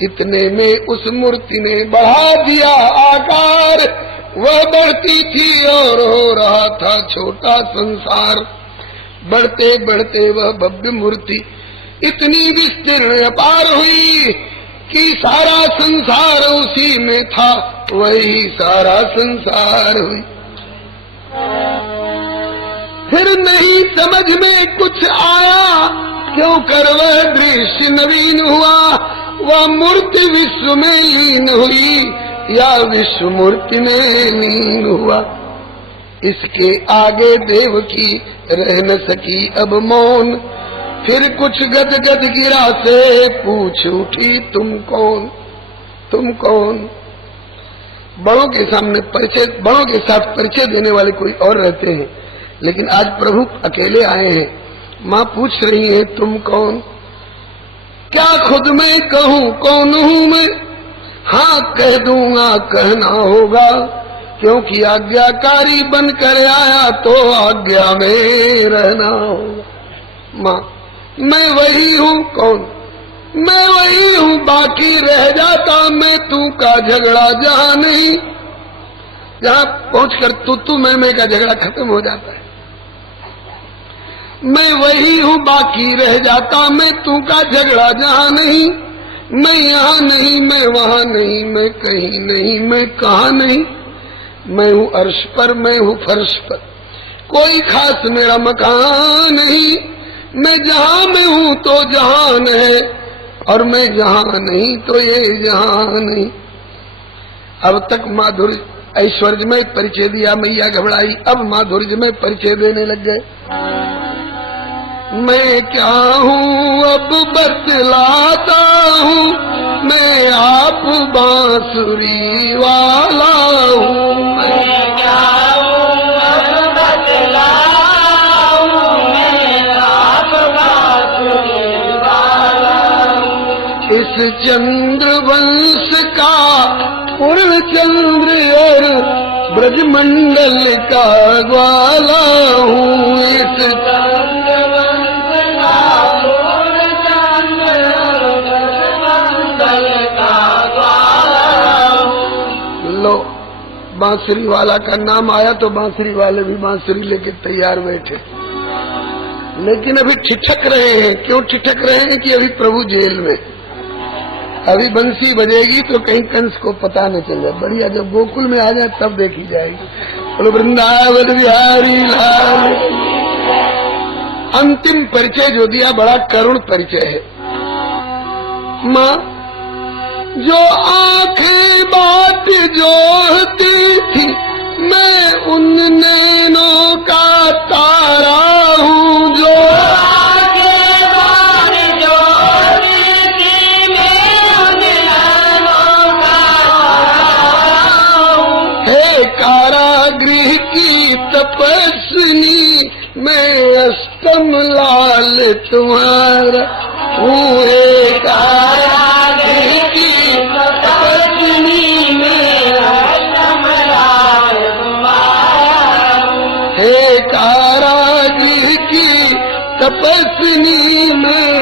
इतने में उस मूर्ति ने बढ़ा दिया आकार, वह बढ़ती थी और हो रहा था छोटा संसार। बढ़ते बढ़ते वह भव्य मूर्ति इतनी विस्तीर्ण अपार हुई कि सारा संसार उसी में था, वही सारा संसार हुई। फिर नहीं समझ में कुछ आया, क्यों कर वह दृश्य नवीन हुआ। वह मूर्ति विश्व में लीन हुई या विश्व मूर्ति में लीन हुआ। इसके आगे देवकी रह न सकी अब मौन, फिर कुछ गदगद गिरा से पूछ उठी तुम कौन, तुम कौन। बड़ों के सामने परिचय, बड़ों के साथ परिचय देने वाले कोई और रहते हैं, लेकिन आज प्रभु अकेले आए हैं। माँ पूछ रही है तुम कौन। क्या खुद मैं कहूँ कौन हूँ मैं? हाँ कह दूंगा, कहना होगा, क्योंकि आज्ञाकारी बनकर आया तो आज्ञा में रहना होगा। माँ मैं वही हूँ। कौन? मैं वही हूँ, बाकी रह जाता मैं तू का झगड़ा जहाँ नहीं, जहाँ पहुंचकर तू मैं का झगड़ा खत्म हो जाता है। मैं वही हूँ, बाकी रह जाता मैं तू का झगड़ा जहाँ नहीं। मैं यहाँ नहीं, मैं वहाँ नहीं, मैं कहीं नहीं, मैं कहाँ नहीं। मैं हूँ अर्श पर, मैं हूँ फर्श पर, कोई खास मेरा मकान नहीं। मैं जहाँ में हूँ तो जहान है, और मैं जहाँ नहीं तो ये जहां नहीं। अब तक माधुर्य ऐश्वर्य में परिचय दिया, मैया घबराई। अब माधुर्य में परिचय देने लग गए। मैं क्या हूँ अब बतलाता हूँ, मैं आप बांसुरी वाला हूँ। मैं क्या हूँ अब बतलाता हूँ, मैं आप बांसुरी वाला हूँ। इस चंद्र वंश का पूर्ण चंद्र और ब्रजमंडल का ग्वाला हूँ। इस लो बांसुरी वाला का नाम आया तो बांसुरी वाले भी बांसुरी लेके तैयार बैठे, लेकिन अभी ठिठक रहे हैं। क्यों ठिठक रहे हैं? कि अभी प्रभु जेल में, अभी बंसी बजेगी तो कहीं कंस को पता न चल जाए। बढ़िया जब गोकुल में आ जाए तब देखी जाएगी। बोलो वृंदावन बिहारी लाल। अंतिम परिचय जो दिया बड़ा करुण परिचय है। माँ जो आंखें बात जोहती थी, मैं उन नैनों का तारा हूँ। जो आंखें बात जोहती थी, मैं उन नैनों का तारा हूँ। हे कारागृह की तपस्विनी, मैं अष्टम लाल तुम्हारा हूँ। हे कारागृह की तपस्विनी, मैं अष्टम लाल तुम्हारा हूँ। हे कारागृह की तपस्विनी, मैं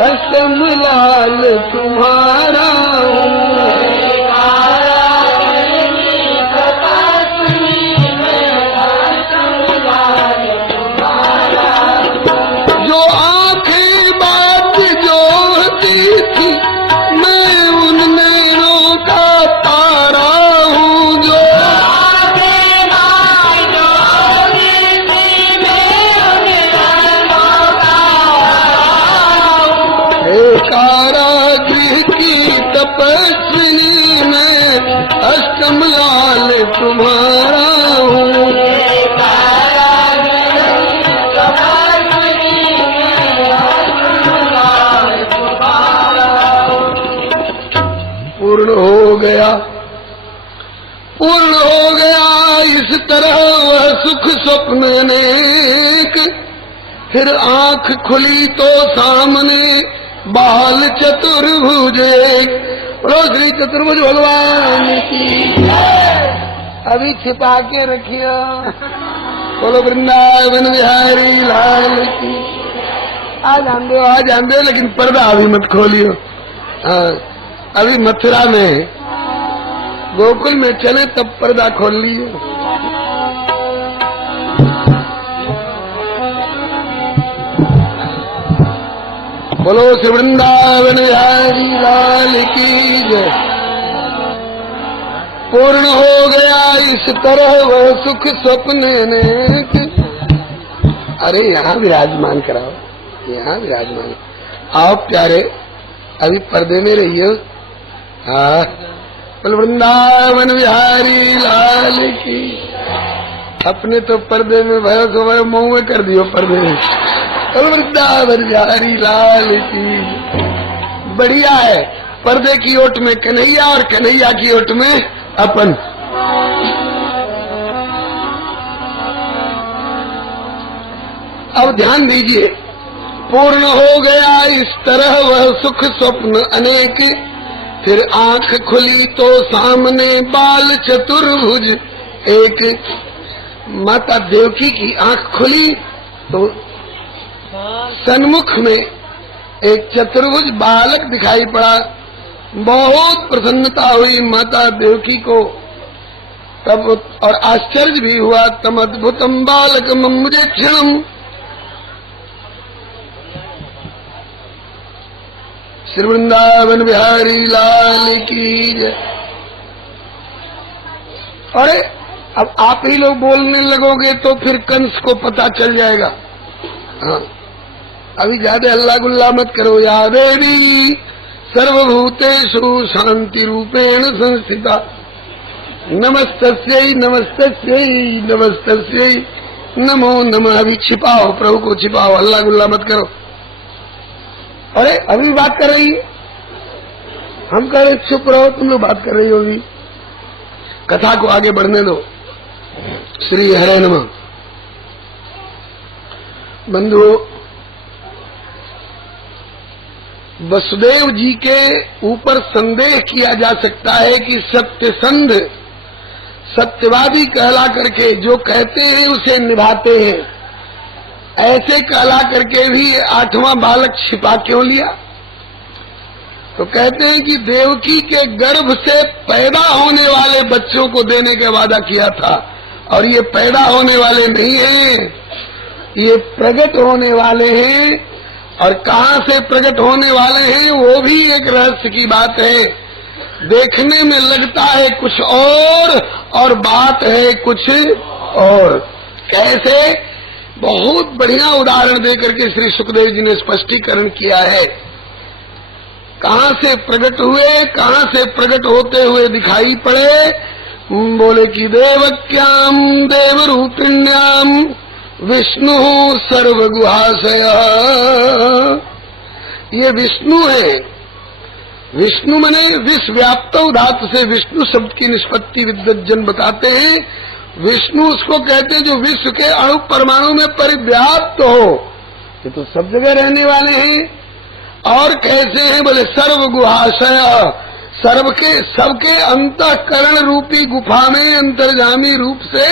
अष्टम लाल तुम्हारा हूँ। तुम्हारा हूँ। पूर्ण हो गया, पूर्ण हो गया इस तरह वह सुख स्वप्न अनेक। फिर आंख खुली तो सामने बाल चतुर्भुज एक। श्री चतुर्भुज भगवान की अभी छिपा के रखियो। बोलो वृंदावन बिहारी लाल की। आ जान दो, लेकिन पर्दा अभी मत खोलियो। हाँ, अभी मथुरा में गोकुल में चले तब पर्दा खोल लिए। बोलो श्री वृंदावन बिहारी लाल की जय। पूर्ण हो गया इस तरह वह सुख स्वप्न ने। अरे यहाँ विराजमान कराओ, यहाँ विराजमान आओ प्यारे, अभी पर्दे में रहिए। हाँ, बोलो वृंदावन बिहारी लाल की। अपने तो पर्दे में भयो तो भयो मुंह में कर दियो पर्दे में। वृंदावन बिहारी लाल की। बढ़िया है, पर्दे की ओट में कन्हैया और कन्हैया की ओट में अपन। अब ध्यान दीजिए, पूर्ण हो गया इस तरह वह सुख स्वप्न अनेक। फिर आंख खुली तो सामने बाल चतुर्भुज एक। माता देवकी की आंख खुली तो सन्मुख में एक चतुर्भुज बालक दिखाई पड़ा। बहुत प्रसन्नता हुई माता देवकी को तब, और आश्चर्य भी हुआ। तम अद्भुतम बालकम मुझे क्षणम। श्री वृंदावन बिहारी लाल की जय। अरे अब आप ही लोग बोलने लगोगे तो फिर कंस को पता चल जाएगा। हाँ, अभी ज्यादा हल्ला गुल्ला मत करो। या देवी सर्वभूतेषु शांति रूपेण संस्थिता नमस्तस्यै नमस्तस्यै नमस्तस्यै नमो नमः। अभी छिपाओ, प्रभु को छिपाओ, हल्ला गुल्ला मत करो। अरे अभी बात कर रही, हम कह रहे चुप रहो, तुम लोग बात कर रही हो। अभी कथा को आगे बढ़ने दो। श्री हरे नमः। बंधुओं, वसुदेव जी के ऊपर संदेह किया जा सकता है कि सत्यसंध सत्यवादी कहला करके जो कहते हैं उसे निभाते हैं, ऐसे कहला करके भी 8वां बालक छिपा क्यों लिया? तो कहते हैं कि देवकी के गर्भ से पैदा होने वाले बच्चों को देने का वादा किया था, और ये पैदा होने वाले नहीं हैं, ये प्रकट होने वाले हैं। और कहाँ से प्रकट होने वाले हैं वो भी एक रहस्य की बात है। देखने में लगता है कुछ और बात है कुछ और। कैसे? बहुत बढ़िया उदाहरण देकर के श्री सुखदेव जी ने स्पष्टीकरण किया है। कहाँ से प्रकट हुए, कहाँ से प्रकट होते हुए दिखाई पड़े? बोले कि देवक्याम देवरूपिण्याम विष्णु सर्वगुहाशय। ये विष्णु है। विष्णु मने विश्वव्याप्त धातु से विष्णु शब्द की निष्पत्ति विद्वज्जन बताते हैं। विष्णु उसको कहते हैं जो विश्व के अणु परमाणु में परिव्याप्त हो। ये तो सब जगह रहने वाले हैं। और कैसे हैं? बोले सर्वगुहाशय, सबके अंतःकरण रूपी गुफा में अंतर्गामी रूप से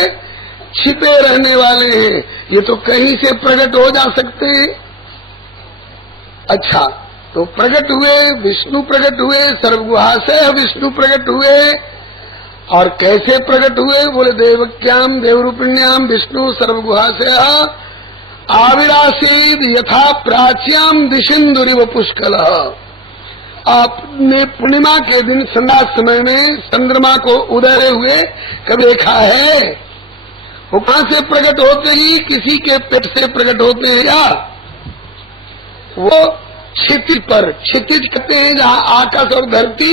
छिपे रहने वाले हैं। ये तो कहीं से प्रकट हो जा सकते हैं। अच्छा, तो प्रकट हुए, विष्णु प्रकट हुए, सर्वगुहाशय विष्णु प्रकट हुए। और कैसे प्रकट हुए? बोले देवक्याम देवरूपिण्याम विष्णु सर्वगुहाशय आविरासीद यथा प्राच्याम दिशिंदुरिव पुष्कल। आपने पूर्णिमा के दिन संध्या समय में चंद्रमा को उदय हुए कभी देखा है? वो कहाँ से प्रकट होते ही किसी के पेट से प्रकट होते हैं या वो क्षितिज पर, क्षितिज कहते हैं जहाँ आकाश और धरती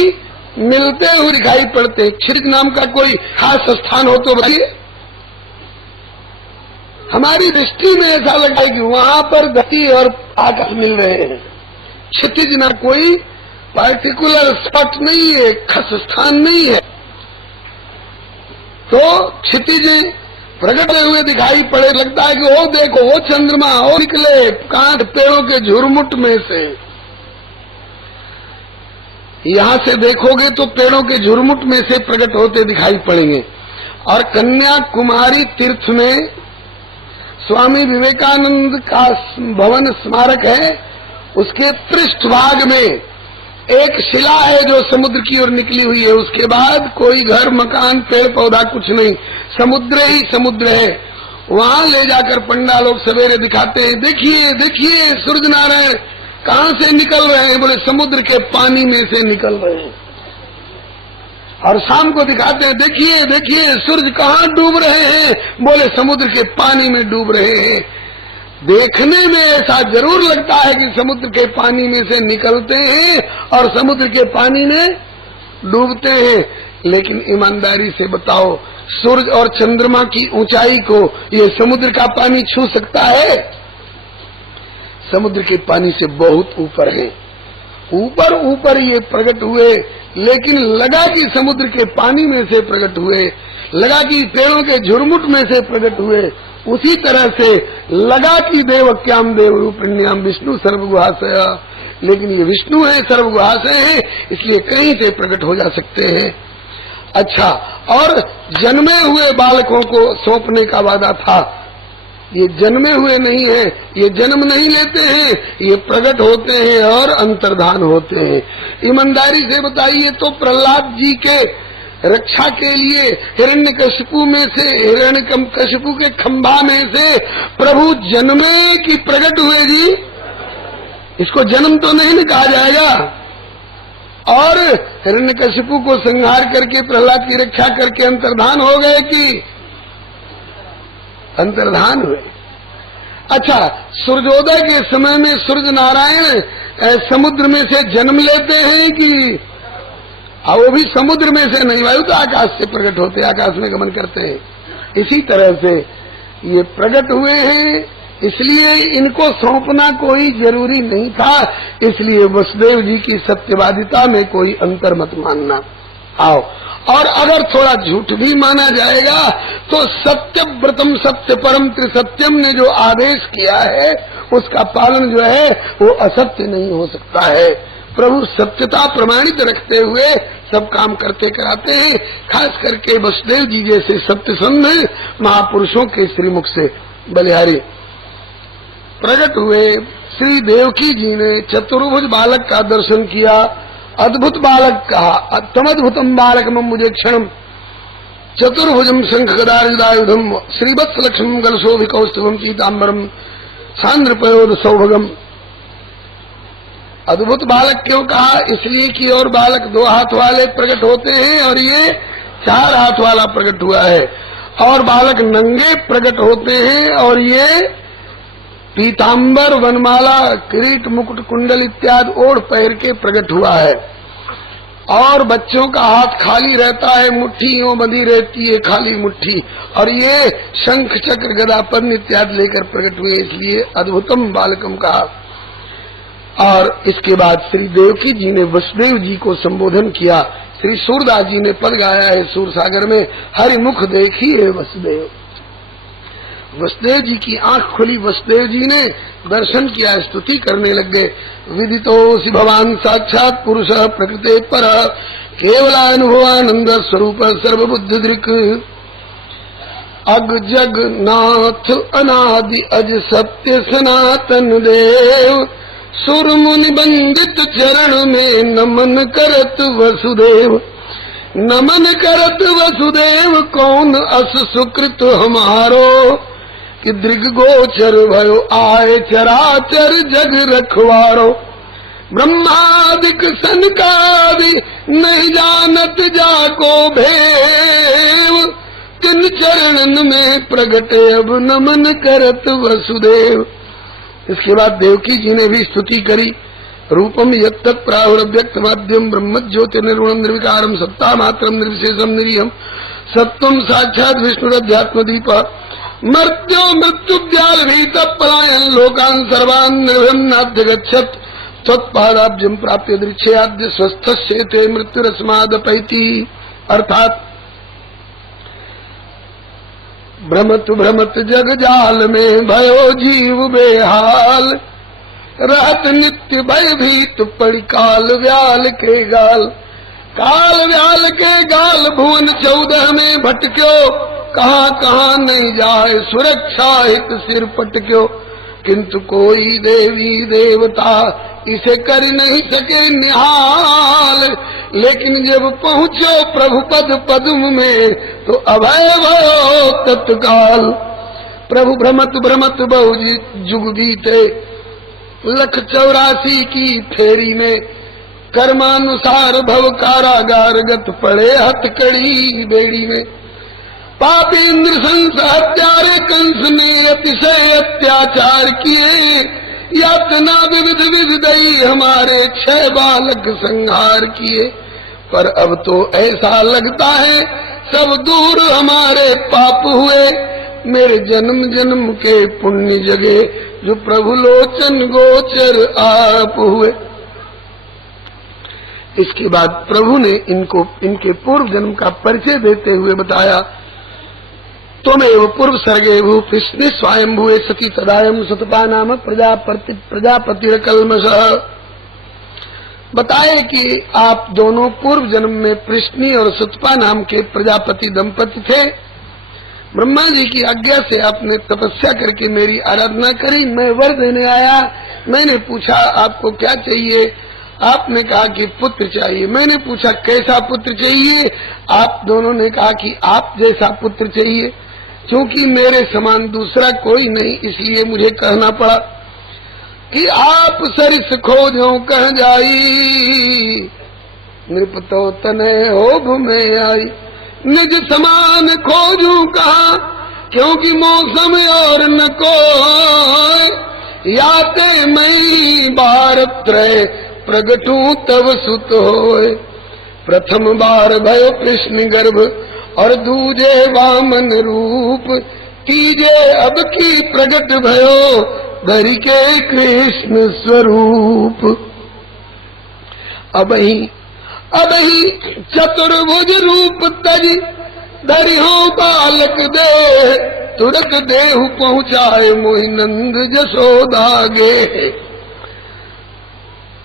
मिलते हुए दिखाई पड़ते। क्षितिज नाम का कोई खास स्थान हो तो बताइए। हमारी दृष्टि में ऐसा लगता है कि वहाँ पर धरती और आकाश मिल रहे हैं। क्षितिज ना कोई पार्टिकुलर स्पॉट नहीं है, खास स्थान नहीं है। तो क्षितिज प्रकट हुए दिखाई पड़े, लगता है कि वो देखो वो चंद्रमा वो निकले कहाँ? पेड़ों के झुरमुट में से। यहाँ से देखोगे तो पेड़ों के झुरमुट में से प्रकट होते दिखाई पड़ेंगे। और कन्याकुमारी तीर्थ में स्वामी विवेकानंद का भवन स्मारक है, उसके पृष्ठभाग में एक शिला है जो समुद्र की ओर निकली हुई है, उसके बाद कोई घर मकान पेड़ पौधा कुछ नहीं, समुद्र ही समुद्र है। वहां ले जाकर पंडा लोग सवेरे दिखाते हैं, देखिए देखिए सूरज नारायण कहाँ से निकल रहे हैं, बोले समुद्र के पानी में से निकल रहे हैं। और शाम को दिखाते हैं, देखिए देखिए सूरज कहाँ डूब रहे हैं, बोले समुद्र के पानी में डूब रहे हैं। देखने में ऐसा जरूर लगता है कि समुद्र के पानी में से निकलते हैं और समुद्र के पानी में डूबते हैं, लेकिन ईमानदारी से बताओ, सूरज और चंद्रमा की ऊंचाई को ये समुद्र का पानी छू सकता है? समुद्र के पानी से बहुत ऊपर है। ऊपर ऊपर ये प्रकट हुए, लेकिन लगा कि समुद्र के पानी में से प्रकट हुए, लगा कि पेड़ों के झुरमुट में से प्रकट हुए। उसी तरह से लगा कि देवक्याम देव रूपिण्याम विष्णु सर्वगुहाशय, लेकिन ये विष्णु है, सर्वगुहाशय है, इसलिए कहीं से प्रकट हो जा सकते हैं। अच्छा, और जन्मे हुए बालकों को सौंपने का वादा था, ये जन्मे हुए नहीं है, ये जन्म नहीं लेते हैं, ये प्रकट होते हैं और अंतर्धान होते हैं। ईमानदारी से बताइए तो प्रहलाद जी के रक्षा के लिए हिरण्यकशिपु में से, हिरण्यकशिपु के खंभा में से प्रभु जन्मे की प्रकट हुए जी? इसको जन्म तो नहीं कहा जाएगा। और हिरण्यकशिपु को संहार करके प्रहलाद की रक्षा करके अंतर्धान हो गए कि अंतर्धान हुए। अच्छा, सूर्योदय के समय में सूर्य नारायण समुद्र में से जन्म लेते हैं कि वो भी समुद्र में से नहीं, वायु तो आकाश से प्रकट होते, आकाश में गमन करते हैं। इसी तरह से ये प्रकट हुए हैं, इसलिए इनको सौंपना कोई जरूरी नहीं था। इसलिए वसुदेव जी की सत्यवादिता में कोई अंतर मत मानना। आओ, और अगर थोड़ा झूठ भी माना जाएगा तो सत्य व्रतम सत्य परम त्रिसत्यम ने जो आदेश किया है उसका पालन जो है वो असत्य नहीं हो सकता है। प्रभु सत्यता प्रमाणित रखते हुए सब काम करते कराते हैं। खास करके वसुदेव जी जैसे सत्यसंध महापुरुषों के श्रीमुख से बलिहारी प्रकट हुए। श्री देवकी जी ने चतुर्भुज बालक का दर्शन किया, अद्भुत बालक कहा, तमद्भुतम बालक मम मुझे क्षणम चतुर्भुजम शंख गदायुधम श्रीवत्स लक्ष्मम गलशोभिकौस्तुभम पीताम्बरम सांद्रपयोद सौभगम। अद्भुत बालक क्यों कहा? इसलिए कि और बालक 2 हाथ वाले प्रकट होते हैं और ये 4 हाथ वाला प्रकट हुआ है। और बालक नंगे प्रकट होते हैं और ये पीताम्बर वनमाला किरीट मुकुट कुंडल इत्यादि ओढ़ पैर के प्रकट हुआ है। और बच्चों का हाथ खाली रहता है, मुट्ठी यूं बंधी रहती है, खाली मुट्ठी, और ये शंख चक्र गदा पद्म इत्यादि लेकर प्रकट हुए, इसलिए अद्भुतम बालकम कहा। और इसके बाद श्री देवकी जी ने वसुदेव जी को संबोधन किया। श्री सूरदास जी ने पद गाया है सूर सागर में, हरि मुख देखिए वसुदेव। वसुदेव जी की आंख खुली, वसुदेव जी ने दर्शन किया, स्तुति करने लग गए। विदितोऽसि भवान साक्षात पुरुष प्रकृते पर केवलानुभवानंद स्वरूप सर्वबुद्धि दृक् अग जग नाथ अनादि अज सत्य सनातन देव सुर मुनि बंदित चरण में नमन करत वसुदेव। नमन करत वसुदेव कौन अस सुकृत हमारो कि दृग गोचर भयो आए चराचर जग रखवारो। ब्रह्मादिक सनकादि नहीं जानत जाको भेव तिन चरणन में प्रगटे अब नमन करत वसुदेव। इसके बाद देवकी जी ने भी स्तुति करी। रूपम यत्त प्राहुर व्यक्त माध्यम ब्रह्म ज्योति निर्गुणम निर्विकारम सत्ता मात्रम निर्विशेषम निरीहम सत्वम साक्षात विष्णुरध्यात्म दीप मर्त्यो मृत्युद्याल भीत पलायन लोकान सर्वान निर्भयम नाद्य गच्छत त्वत्पादाब्जम प्राप्य दृक्षयाद्य स्वस्थस्येते मृत्युरस्मादपैति। अर्थात भ्रमत भ्रमत जग जाल में भयो जीव बेहाल रहत नित्य भयभीत पड़ी काल व्याल के गाल। काल व्याल के गाल भुवन 14 में भटक्यो कहाँ कहाँ नहीं जाए सुरक्षा हित सिर पटक्यो। किंतु कोई देवी देवता इसे कर नहीं सके निहाल। लेकिन जब पहुँचो प्रभु पद पद्म में तो अभय भयो तत्काल। प्रभु भ्रमत भ्रमत बहु जुग बीते, 184 की फेरी में कर्मानुसार भव कारागार गत पड़े हथकड़ी बेड़ी में। पापी इंद्र संस हत्यारे कंस ने अतिशय अत्याचार किए, यातना विविध विविधई हमारे 6 बालक संहार किए। पर अब तो ऐसा लगता है सब दूर हमारे पाप हुए, मेरे जन्म जन्म के पुण्य जगे जो प्रभु लोचन गोचर आप हुए। इसके बाद प्रभु ने इनको इनके पूर्व जन्म का परिचय देते हुए बताया, त्वमेव पूर्व सर्गे भू कृष्ण स्वयंभुवे सती तदायम सतपा नाम प्रजापति कल्मषः। बताए कि आप दोनों पूर्व जन्म में पृष्णी और सुतपा नाम के प्रजापति दंपति थे। ब्रह्मा जी की आज्ञा से आपने तपस्या करके मेरी आराधना करी, मैं वर देने आया। मैंने पूछा आपको क्या चाहिए? आपने कहा कि पुत्र चाहिए। मैंने पूछा कैसा पुत्र चाहिए? आप दोनों ने कहा कि आप जैसा पुत्र चाहिए। क्योंकि मेरे समान दूसरा कोई नहीं, इसलिए मुझे कहना पड़ा कि आप सरिस खोजो कह जाई, नृपतो तने होभ में आई। निज समान खोजू कहा, क्योंकि मौसम और न कोय, याते मई भारत त्रय प्रगटू तब सुत होय। प्रथम बार भयो कृष्ण गर्भ और दूजे वामन रूप, तीजे अब की प्रगट भयो धरि के कृष्ण स्वरूप। अबही चतुर्भुज रूप तजी धरि हो बालक दे, तुरत देहु पहुँचाए मोहि नंद जसोदा गे।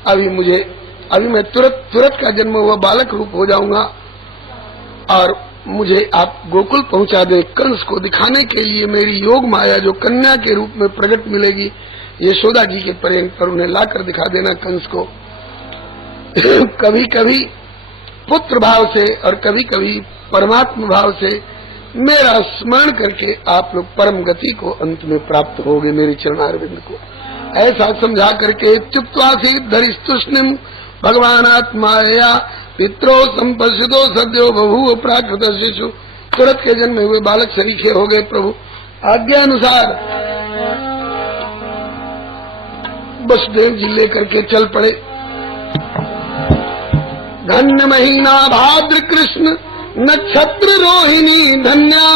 अभी मैं तुरत का जन्म हुआ बालक रूप हो जाऊंगा और मुझे आप गोकुल पहुंचा दे। कंस को दिखाने के लिए मेरी योग माया जो कन्या के रूप में प्रकट मिलेगी, यशोदा जी के पर्यंत पर उन्हें लाकर दिखा देना कंस को। कभी कभी पुत्र भाव से और कभी कभी परमात्मा भाव से मेरा स्मरण करके आप लोग परम गति को अंत में प्राप्त होगे मेरी चरणारविंद को। ऐसा समझा करके चुप्त्वासी धरिस्तुष्णिम भगवान आत्माया पित्रो संपश्चितो सद्यो बभूव प्राकृत शिशु। तुरंत के जन्म हुए बालक सरीखे हो गए। प्रभु आज्ञा अनुसार वसुदेव जी लेकर के चल पड़े। धन्य महीना भाद्र कृष्ण नक्षत्र रोहिणी धन्या,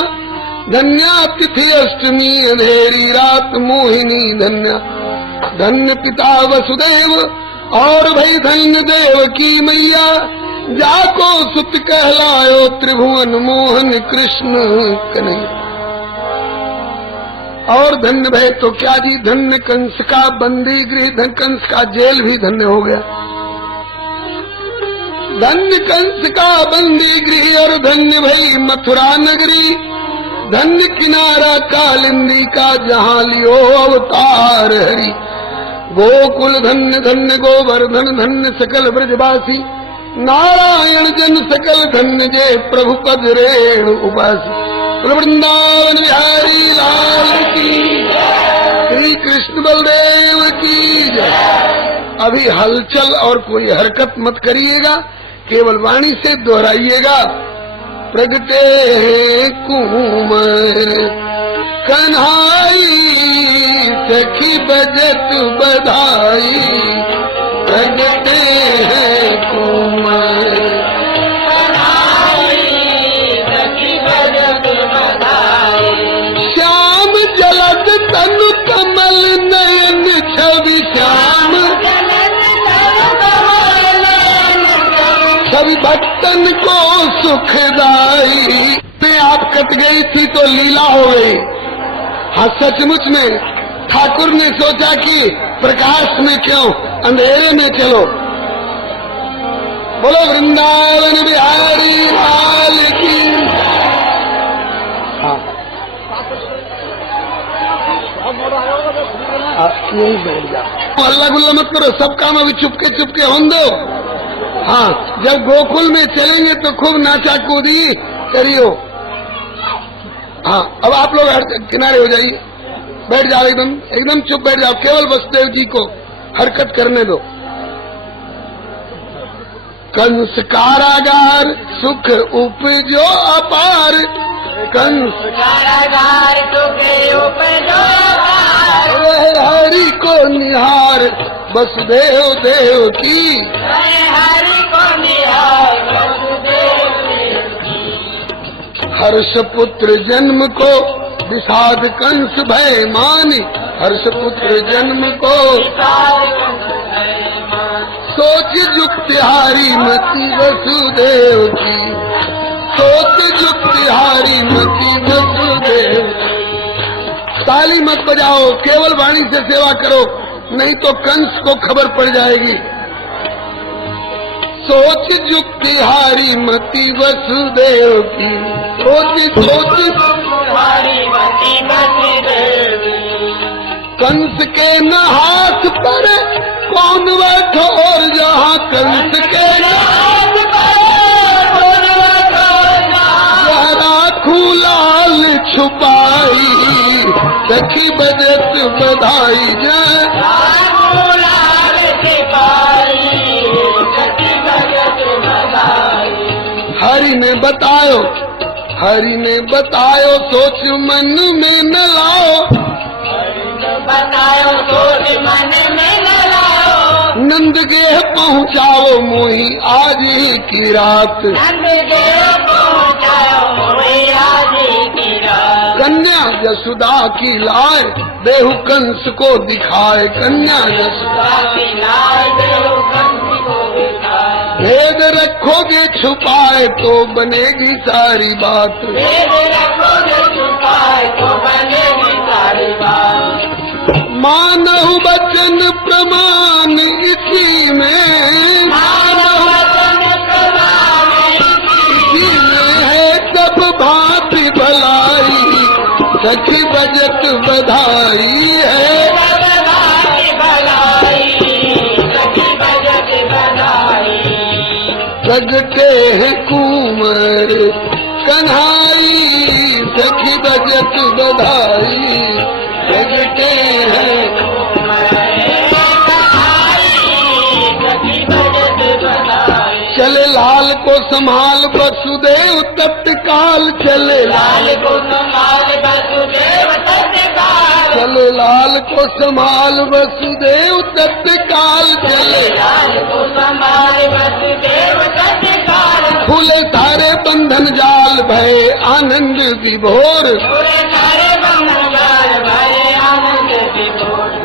धन्या तिथि अष्टमी अंधेरी रात मोहिनी धन्या। धन्य पिता वसुदेव और भई धन्य देव की मैया, जाको सुत कहलायो त्रिभुवन मोहन कृष्ण कन्हैया। और धन्य भय तो क्या जी, धन्य कंस का बंदी गृह, धन कंस का जेल भी धन्य हो गया। धन्य कंस का बंदी गृह और धन्य भई मथुरा नगरी, धन्य किनारा कालिंदी का जहाँ लियो अवतार हरि। गोकुल धन्य धन्य गोवर्धन धन्य सकल ब्रजवासी, नारायण जन सकल धन्य जय प्रभु पद रेणु उपासी। वृंदावन बिहारी लाल की, श्री कृष्ण बलदेव की जय। अभी हलचल और कोई हरकत मत करिएगा, केवल वाणी से दोहराइएगा। प्रगटे कुमार कन्हाई, सखी बजत बधाई, प्रगटे कुमार कन्हाई, सखी बजत बधाई। श्याम जलद तनु कमल नयन छवि, श्याम सभी भक्तन को सुखदाई। आप कट गई थी तो लीला हो गई। हाँ, सचमुच में ठाकुर ने सोचा कि प्रकाश में क्यों, अंधेरे में चलो। बोलो वृंदावन बिहारी लाल की। हाँ, यही बैठ जा। हल्ला गुल्ला मत करो, सब काम अभी चुपके चुपके होने दो। हाँ, जब गोकुल में चलेंगे तो खूब नाचा कूदी करियो। हाँ, अब आप लोग किनारे हो जाइए, बैठ जाओ, एकदम एकदम चुप बैठ जाओ, केवल वसुदेव जी को हरकत करने दो। कंस कारागार सुख उपजो अपार, कंस कारागार सुख उपजो अपार, हरि को निहार वसुदेव देव की, हरि को निहार वसुदेव देव की। हर्ष पुत्र जन्म को विषाद कंस भय मानी, हर्ष पुत्र जन्म को सोच जुक्तिहारी मति वसुदेव की, सोच जुक्तिहारी मति वसुदेव। ताली मत बजाओ, केवल वाणी से सेवा करो, नहीं तो कंस को खबर पड़ जाएगी। सोच जुक्तिहारी मति वसुदेव की, सोच सोच जुक्तिहारी मति वसुदेव। कंस के न हाथ पर कौन बैठो और जहाँ, कंस के न हाथ पर कौन बैठो जहाँ, खूलाल छुपाई सखी बजत बधाई जय, खूलाल छुपाई सखी बजत बधाई। हरि ने बतायो, हरि ने बतायो सोच मन में न लाओ, बतायो सोच मन में न लाओ। नंद गेह पहुँचाओ मोही आज ही की रात, नंद गेह पहुँचाओ मोही आज ही की रात। कन्या यशोदा की लाए देहु कंस को दिखाए, कन्या यशोदा की लाए देहु कंस को दिखाए। भेद रखोगे छुपाए तो बनेगी सारी बात, भेद रखोगे छुपाए तो बनेगी सारी बात। मानहु वचन प्रमाण इसी में, मानहु वचन प्रमाण इसी में है सब भांति भलाई, सखी बजत बधाई है सब भांति भलाई, सखी बजत बधाई। सजते हैं कुंवर कन्हाई सखी बजत बधाई, सजते हैं चले लाल को संभाल वसुदेव तत्काल, चले लाल को संभाल वसुदेव तत्काल, चले लाल को संभाल वसुदेव तत्काल, चले लाल को संभाल वसुदेव तत्काल। खुले सारे बंधन जाल भय आनंद विभोर,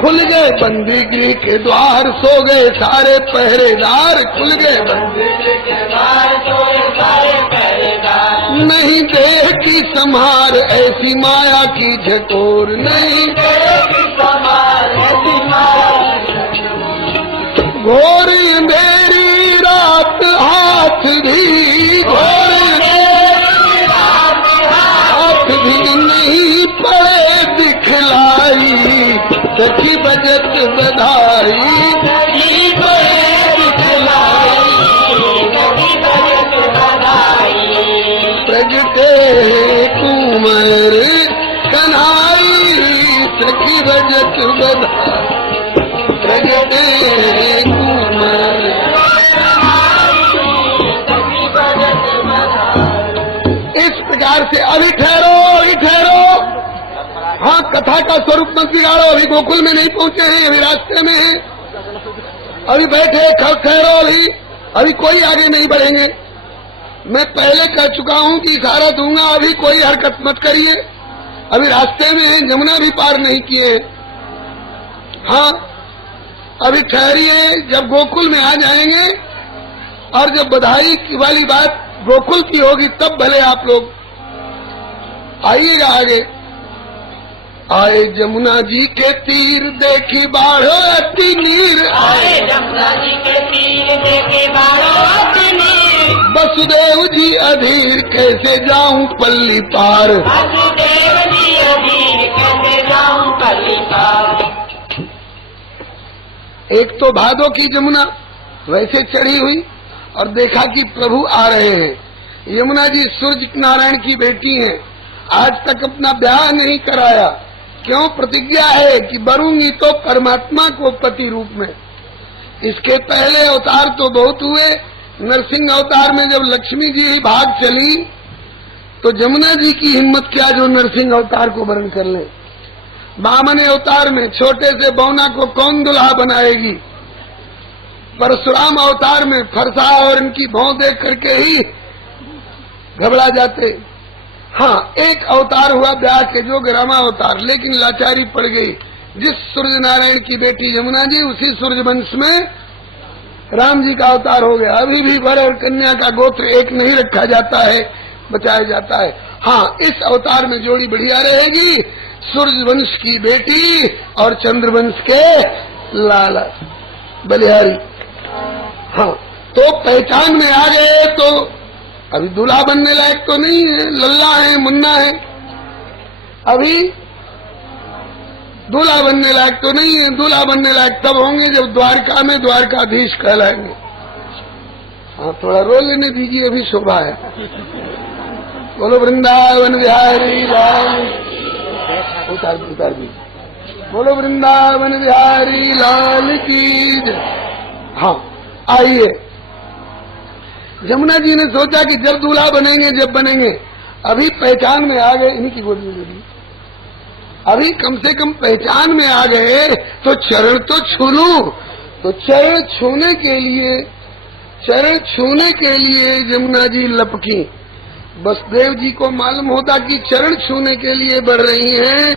खुल गए बंदी गृह के द्वार, सो गए सारे पहरेदार, खुल गए बंदी गृह के द्वार, सो गए सारे पहरेदार। नहीं देह की संहार ऐसी माया की झकोर, नहीं देह की संहार ऐसी माया की झकोर। घोर अंधेरी रात हाथ भी, घोर अंधेरी रात हाथ भी नहीं पड़े दिखलाई, सखी बजत बधाई सखी बजत बधाई। प्रगटे कुंवर कन्हाई सखी बजत बधाई, प्रगटे कुंवर सखी बजत बधाई। इस प्रकार से अभी ठहरो, अभी ठहरो। हाँ, कथा का स्वरूप मत बिगाड़ो, अभी गोकुल में नहीं पहुंचे हैं, अभी रास्ते में हैं, अभी बैठे ठहरो, अभी कोई आगे नहीं बढ़ेंगे। मैं पहले कह चुका हूं कि इशारा दूंगा, अभी कोई हरकत मत करिए, अभी रास्ते में हैं, जमुना भी पार नहीं किए। हाँ, अभी ठहरिए, जब गोकुल में आ जाएंगे और जब बधाई वाली बात गोकुल की होगी तब भले आप लोग आइएगा आगे। आए जमुना जी के तीर देखी बाढ़ो अति नीर, आए जमुना जी के तीर देखी बाढ़ो अति नीर। वसुदेव जी अधीर कैसे जाऊं पल्ली पार, वसुदेव जी अधीर कैसे जाऊं पल्ली पार। एक तो भादों की जमुना वैसे चढ़ी हुई और देखा कि प्रभु आ रहे हैं। यमुना जी सूर्य नारायण की बेटी हैं, आज तक अपना ब्याह नहीं कराया, क्यों? प्रतिज्ञा है कि बरूंगी तो परमात्मा को पति रूप में। इसके पहले अवतार तो बहुत हुए। नरसिंह अवतार में जब लक्ष्मी जी ही भाग चली तो जमुना जी की हिम्मत क्या जो नरसिंह अवतार को वर्ण कर ले। वामन अवतार में छोटे से बौना को कौन दुल्हा बनाएगी। परशुराम अवतार में फरसा और इनकी भौं देख करके ही घबरा जाते। हाँ, एक अवतार हुआ ब्याह के जो रामा अवतार, लेकिन लाचारी पड़ गई। जिस सूर्य नारायण की बेटी यमुना जी, उसी सूर्य वंश में राम जी का अवतार हो गया। अभी भी वर और कन्या का गोत्र एक नहीं रखा जाता है, बचाया जाता है। हाँ, इस अवतार में जोड़ी बढ़िया रहेगी, सूर्य वंश की बेटी और चंद्रवंश के लाला बलिहारी। हाँ, तो पहचान में आ गए तो अभी दूल्हा बनने लायक तो नहीं है, लल्ला है, मुन्ना है, अभी दूल्हा बनने लायक तो नहीं है। दूल्हा बनने लायक तब होंगे जब द्वारका में द्वारकाधीश कहलाएंगे। हाँ, थोड़ा रो लेने दीजिए, अभी शोभा है। बोलो वृंदावन बिहारी लाल, उतार दी। बोलो वृंदावन बिहारी लाल की जय। हाँ, आइए। यमुना जी ने सोचा कि जब दूल्हा बनेंगे, जब बनेंगे, अभी पहचान में आ गए, इन्हीं की गोदी में दी। अभी कम से कम पहचान में आ गए तो चरण तो छू लूं। तो चरण छूने के लिए यमुना जी लपकी। वसुदेव जी को मालूम होता कि चरण छूने के लिए बढ़ रही हैं।